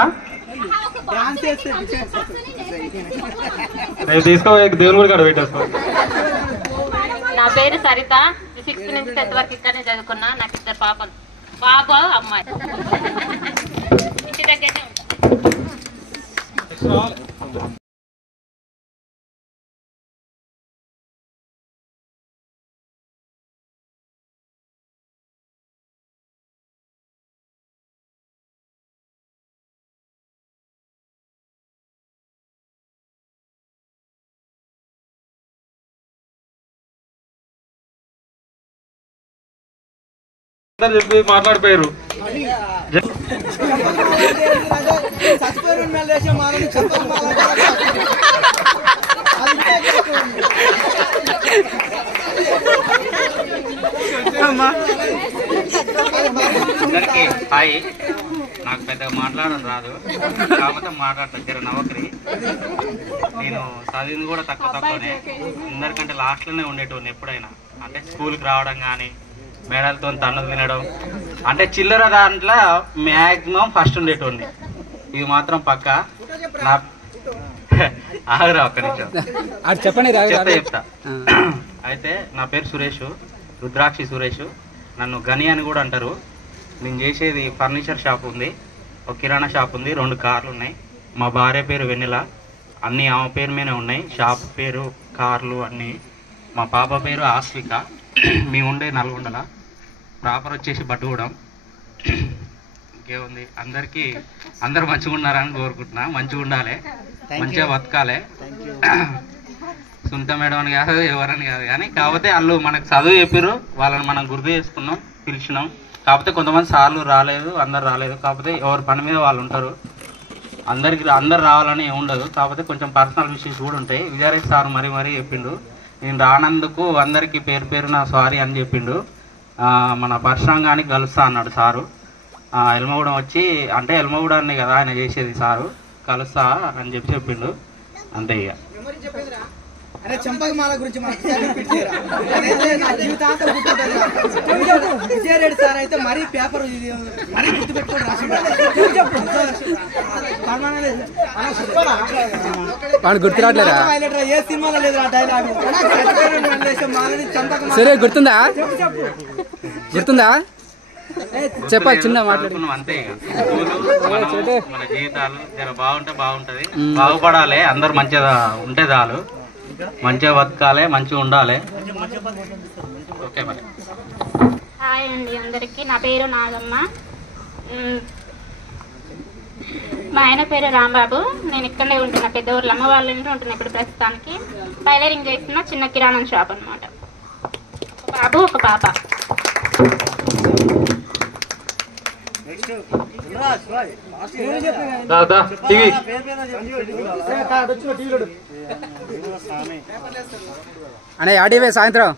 నేను తీసుకో దేవుని కూడా కాడ పెట్టేస్తా. నా పేరు సరిత. 6th నుంచి 10th వరకు ఇక్కడనే చదువుకున్నా. నాకు 2 పాపలు, పాప అమ్మాయి. ఇంటి దగ్గరనే ఉంటా. చెప్పి మాట్లాడిపోయారు. అందరికీ హాయ్. నాకు పెద్దగా మాట్లాడడం రాదు, కాకపోతే మాట్లాడతాను నవకరి. నేను చదివింది కూడా తక్కువనే, అందరికంటే లాస్ట్లోనే ఉండేటోని ఎప్పుడైనా. అంటే స్కూల్కి రావడం కానీ, మేడలతో తన్నులు తినడం, అంటే చిల్లర దాంట్లో మ్యాక్సిమం ఫస్ట్ ఉండేటోని. ఇది మాత్రం పక్క. నా ఆగరా ఒక్క నిమిషం చెప్తా. అయితే నా పేరు సురేష్, రుద్రాక్షి సురేష్. నన్ను గని అని కూడా అంటారు. నేను చేసేది ఫర్నిచర్ షాప్ ఉంది, ఒక కిరాణా షాప్ ఉంది, 2 కార్లు ఉన్నాయి. మా భార్య పేరు వెన్నెల, అన్నీ ఆమె పేరు మీదనే ఉన్నాయి. షాప్ పేరు, కార్లు అన్నీ. మా పాప పేరు ఆస్విక. మేము ఉండే నల్గొండల, ప్రాపర్ వచ్చేసి బట్టుగూడెం. ఇంకేముంది, అందరూ మంచిగా ఉన్నారని కోరుకుంటున్నా. మంచిగా ఉండాలి, మంచిగా బతకాలి. సునీత మేడం అని కాదు, ఎవరని కాదు, కానీ కాకపోతే వాళ్ళు మనకు చదువు చెప్పారు, వాళ్ళని మనం గుర్తు చేసుకున్నాం, పిలిచినాం. కాకపోతే కొంతమంది సార్లు రాలేదు, అందరు రాలేదు. కాకపోతే ఎవరి పని మీద వాళ్ళు ఉంటారు. అందరు రావాలని ఏముండదు. కాకపోతే కొంచెం పర్సనల్ ఇష్యూస్ కూడా ఉంటాయి. విజయారెడ్డి సార్ మరీ చెప్పిండు. నేను రానందుకు అందరికీ పేరు నా సారీ అని చెప్పిండు. మన పరశురాంగానికి కలుస్తా అన్నాడు సారు. ఎల్మగూడెం వచ్చి, అంటే ఎల్మగూడెంని కదా ఆయన చేసేది, సారు కలుస్తా అని చెప్పిండు. అంతే ఇక. అరే చంపకమాల గురించి విజయారెడ్డి సార్ అయితే మరీ పేపర్ మరీ గుర్తు పెట్టుకొని రాసిండు. ఏ సినిమాలో లేదు ఆ డైలాగ్. సరే గుర్తుందా చెప్పాలి, చిన్న మాట్లాడు. అంతే ఇక. మన జీవితాలు జర బాగుంటే బాగుంటది, బాగుపడాలి. అందరు మంచిగా ఉంటే చాలు, మంచిగా బతకాలి, మంచిగా ఉండాలి. ఓకే మరి. హాయ్ అండి అందరికీ. నా పేరు నాగమ్మ, మా ఆయన పేరు రాంబాబు. నేను ఇక్కడనే ఉంటున్నా, పెద్ద ఊర్లో అమ్మ వాళ్ళ ఇంట్లో ఉంటున్నా ఇప్పుడు ప్రస్తుతానికి. టైలరింగ్ చేస్తున్నా, చిన్న కిరాణా షాప్ అనమాట. ఒక బాబు, ఒక పాప. అనే ఆడివే సాయంత్రం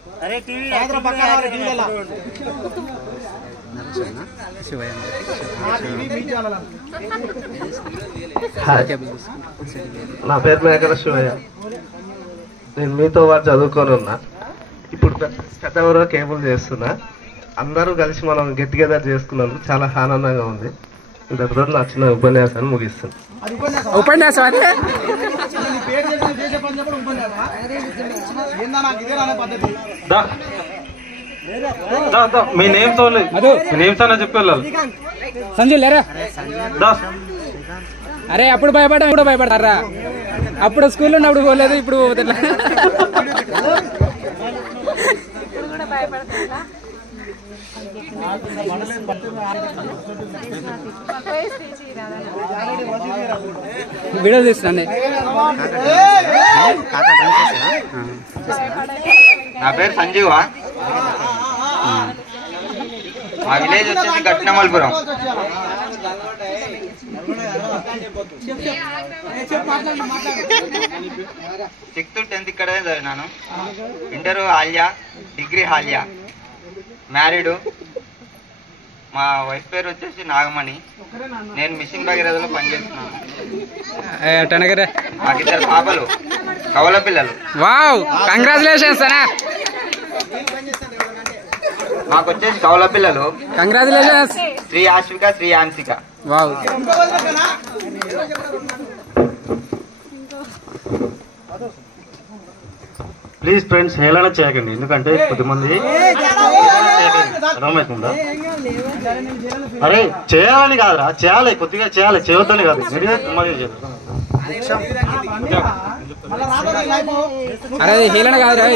నా పేరు మేకల శివయ్య. నేను మీతో పాటు చదువుకొని ఉన్నా. ఇప్పుడు పెద్ద ఊరో కేబుల్ చేస్తున్నా. అందరూ కలిసి మనం గెట్ టుగెదర్ చేసుకున్నందుకు చాలా ఆనందంగా ఉంది. ఇంతటితో నా చిన్న ఉపన్యాసాన్ని ముగిస్తుంది. ఉపన్యాసం అంటే మీ నేమ్స్ చెప్పారు సంజయ్ లేరా. అరే అప్పుడు భయపడ్డా, ఇప్పుడు భయపడతారా? అప్పుడు స్కూల్లో ఉన్నప్పుడు పోలేదు, ఇప్పుడు వీడియో తీస్తున్నాను. నా పేరు సంజీవా. మా విలేజ్ వచ్చేసి కట్నమల్పురం. సిక్స్త్ 10th ఇక్కడే చదివినాను. Inter Haliya, degree Haliya. Married. మా వైఫ్ పేరు వచ్చేసి నాగమణి. నేను మిషన్ భగీరథలో పనిచేస్తున్నాను. మాకు 2 పాపలు, కవల పిల్లలు. వావ్, కంగ్రాచులేషన్స్ అన్నా. మాకు వచ్చేసి కవల పిల్లలు. Congratulations. Sri Ashwika, Sri Ansika. Wow. Please friends హేళన చేయకండి, ఎందుకంటే కొద్దిమంది అర్థమవుతుందా? అరే చేయాలని కాదురా, చేయాలి, కొద్దిగా చేయాలి, చేయొద్దని కాదు. అరే హేళన కాదురా.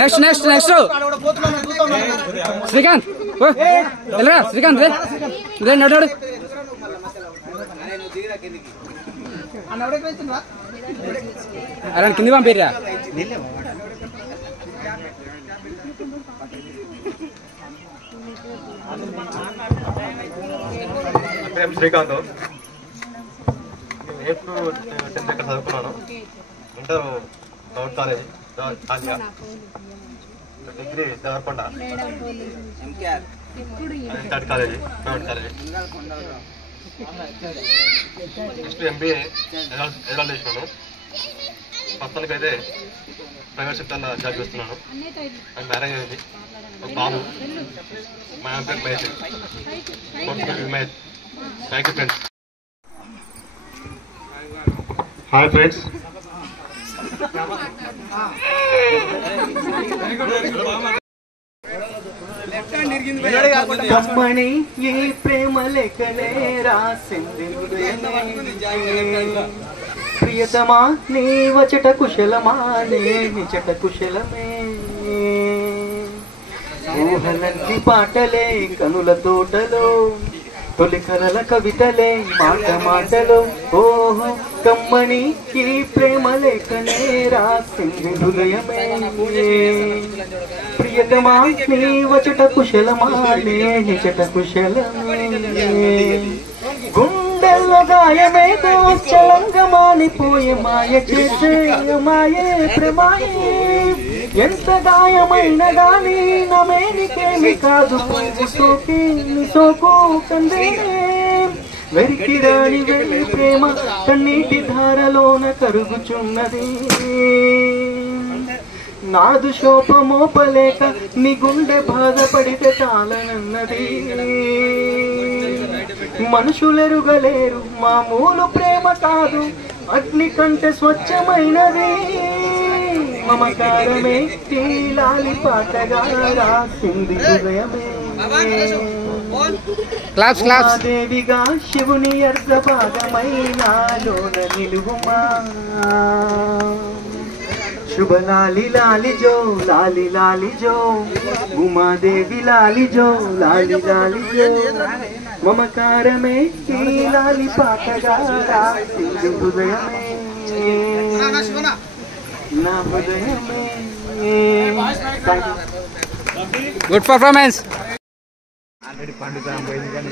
నెక్స్ట్ నెక్స్ట్ నెక్స్ట్ శ్రీకాంత్, వెళ్ళరా శ్రీకాంత్, రే నడు. అరే కింది పంపిర్రా. పేరు శ్రీకాంత్. 8th to 10th ఇక్కడ చదువుకున్నాను. ఇంటర్ గవర్నమెంట్ కాలేజ్ ఆలియా, degree Devarakonda third college government college. Next MBA ఎజాల్ చేసినాను. ప్రస్తుతానికి అయితే ప్రైవేట్ సెక్టర్లో జాబ్ చేస్తున్నాను. నాకు మ్యారేజ్ అయింది, ఒక బాబు. మా పేరు Mahesh. Thank you friends. Hi friends. కమ్మని ఈ ప్రేమ లేఖనే రాసింది ప్రియతమా నీ వచట కుశలమా నే నిచట కుశలమే ఊహలంటి పాటలే కనుల తోటలో తొలి కలల కవితలే మాట మాటలో ఓహో కమ్మని ఈ ప్రేమ లేఖనే రాసింది హృదయమే ప్రియతమా నీ వచట కుశలమా నే నిచట కుశలమే గుండెల్లో గాయమేదో చలంగా మానిపోయే మాయ చేసే మాయే ప్రేమాయే ఎంత గాయమైన గాని నమేనికేమి కాదు సోకి సోకు కందేనే వెరికి రాని వెళ్ళి ప్రేమ కన్నీటి ధారలోన కరుగుచున్నది నాదు శోపమోపలేక నీ గుండె బాధపడితే చాలనన్నది మనుషులెరుగలేరు మామూలు ప్రేమ కాదు అగ్ని కంటే స్వచ్ఛమైనది మమకారమే తీలాలి పాటగా రాసింది హృదయమే దేవిగా శివుని అర్ధ భాగమైనాలోన నిలువుమా శుభ లాలి లాలి జో లాలి లాలి జో ఉమాదేవి లాలి జో లాలి లాలి జో మమకారమే లాలి పాటగా రాసింది హృదయమే నా హృదయమే. Good performance. ఆల్రెడీ పండుగ పోయింది కానీ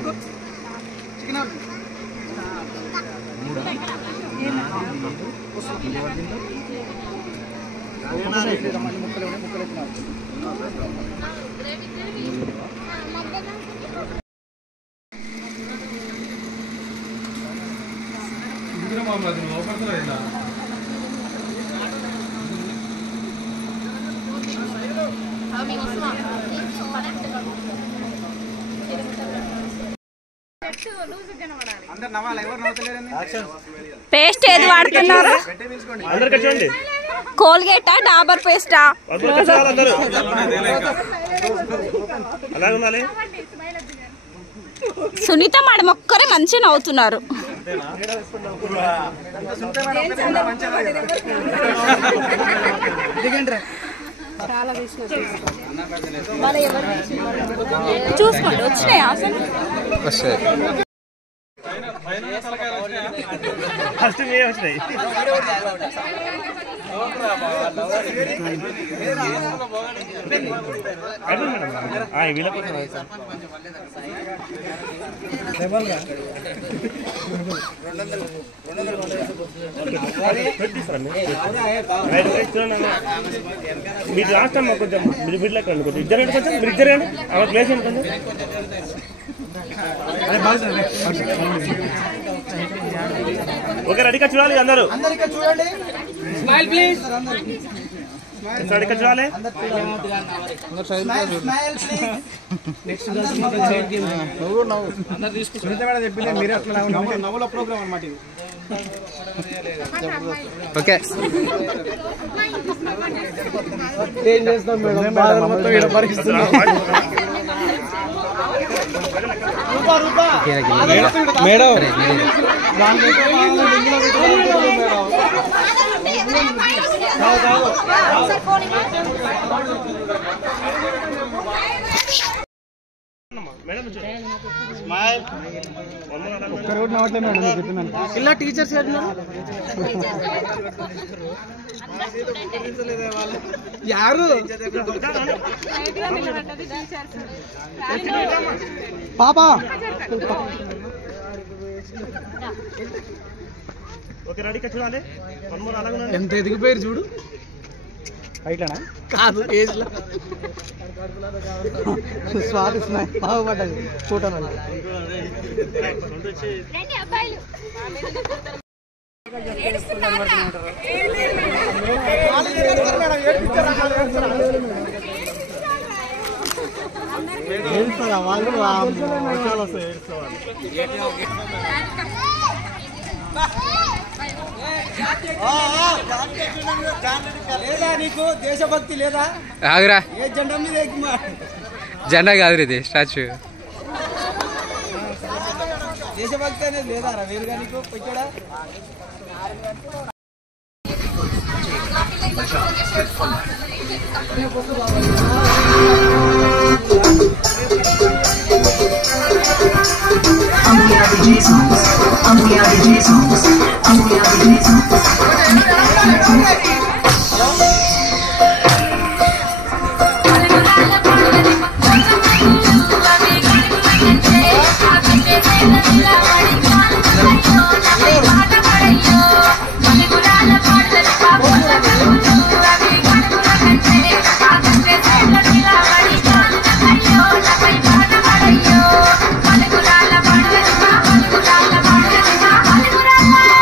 పేస్ట్ ఏది వాడుతున్నారు? కోల్గేటా డాబర్ పేస్టా? సునీత మేడం ఒక్కరే మంచిగా నవ్వుతున్నారు. చూసుకోండి వచ్చినాయా అసలు? మీరు లాస్ట్ అమ్మా కొంచెం మీరు లెక్కండి కొంచెం ఇద్దరు కొంచెం మీరు ఇద్దరు అండి ఆమె ప్లేస్ ఏంటి కొంచెం ఓకే రెడీగా చూడాలి అందరూ స్మైల్ ప్లీజ్ రెడీగా చూడాలి చెప్పింది మీరు అట్లా నవ్వుల ప్రోగ్రామ్ అన్నమాట ఇది. ఓకే ఏం చేస్తాం మేడం బాధలు మొత్తం ఇక్కడ పరికిస్తున్నాం మేడం మేడం ఒక్కరు కూడా నవ్వట్లేదు మేడం చెప్తున్నాను ఇలా టీచర్స్ యారు పాపా ఎంత ఎదిగిపోయారు చూడు బయటనా కాదు ఏజ్ లో స్వాదిస్తున్నాయి బాగుపడ్డది చూడటం వల్ల ఏడుస్తారా వాళ్ళు వర్షాలు వస్తాయి లేదా నీకు దేశభక్తి లేదా ఆగురా ఏ జెండా మీద జెండా కాదు ఇది స్టాచ్యూ దేశభక్తి అనేది లేదా వేరుగా నీకు పెట్టాడా Bye.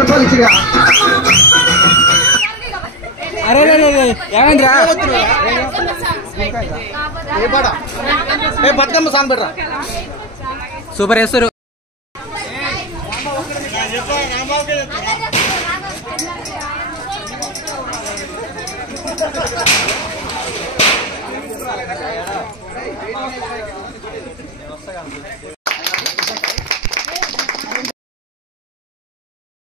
రూపాయలు ఇచ్చిగా అరే ఏమైందిరా బతుకమ్మ సాంగ్ పెట్టరా సూపర్ వేస్తారు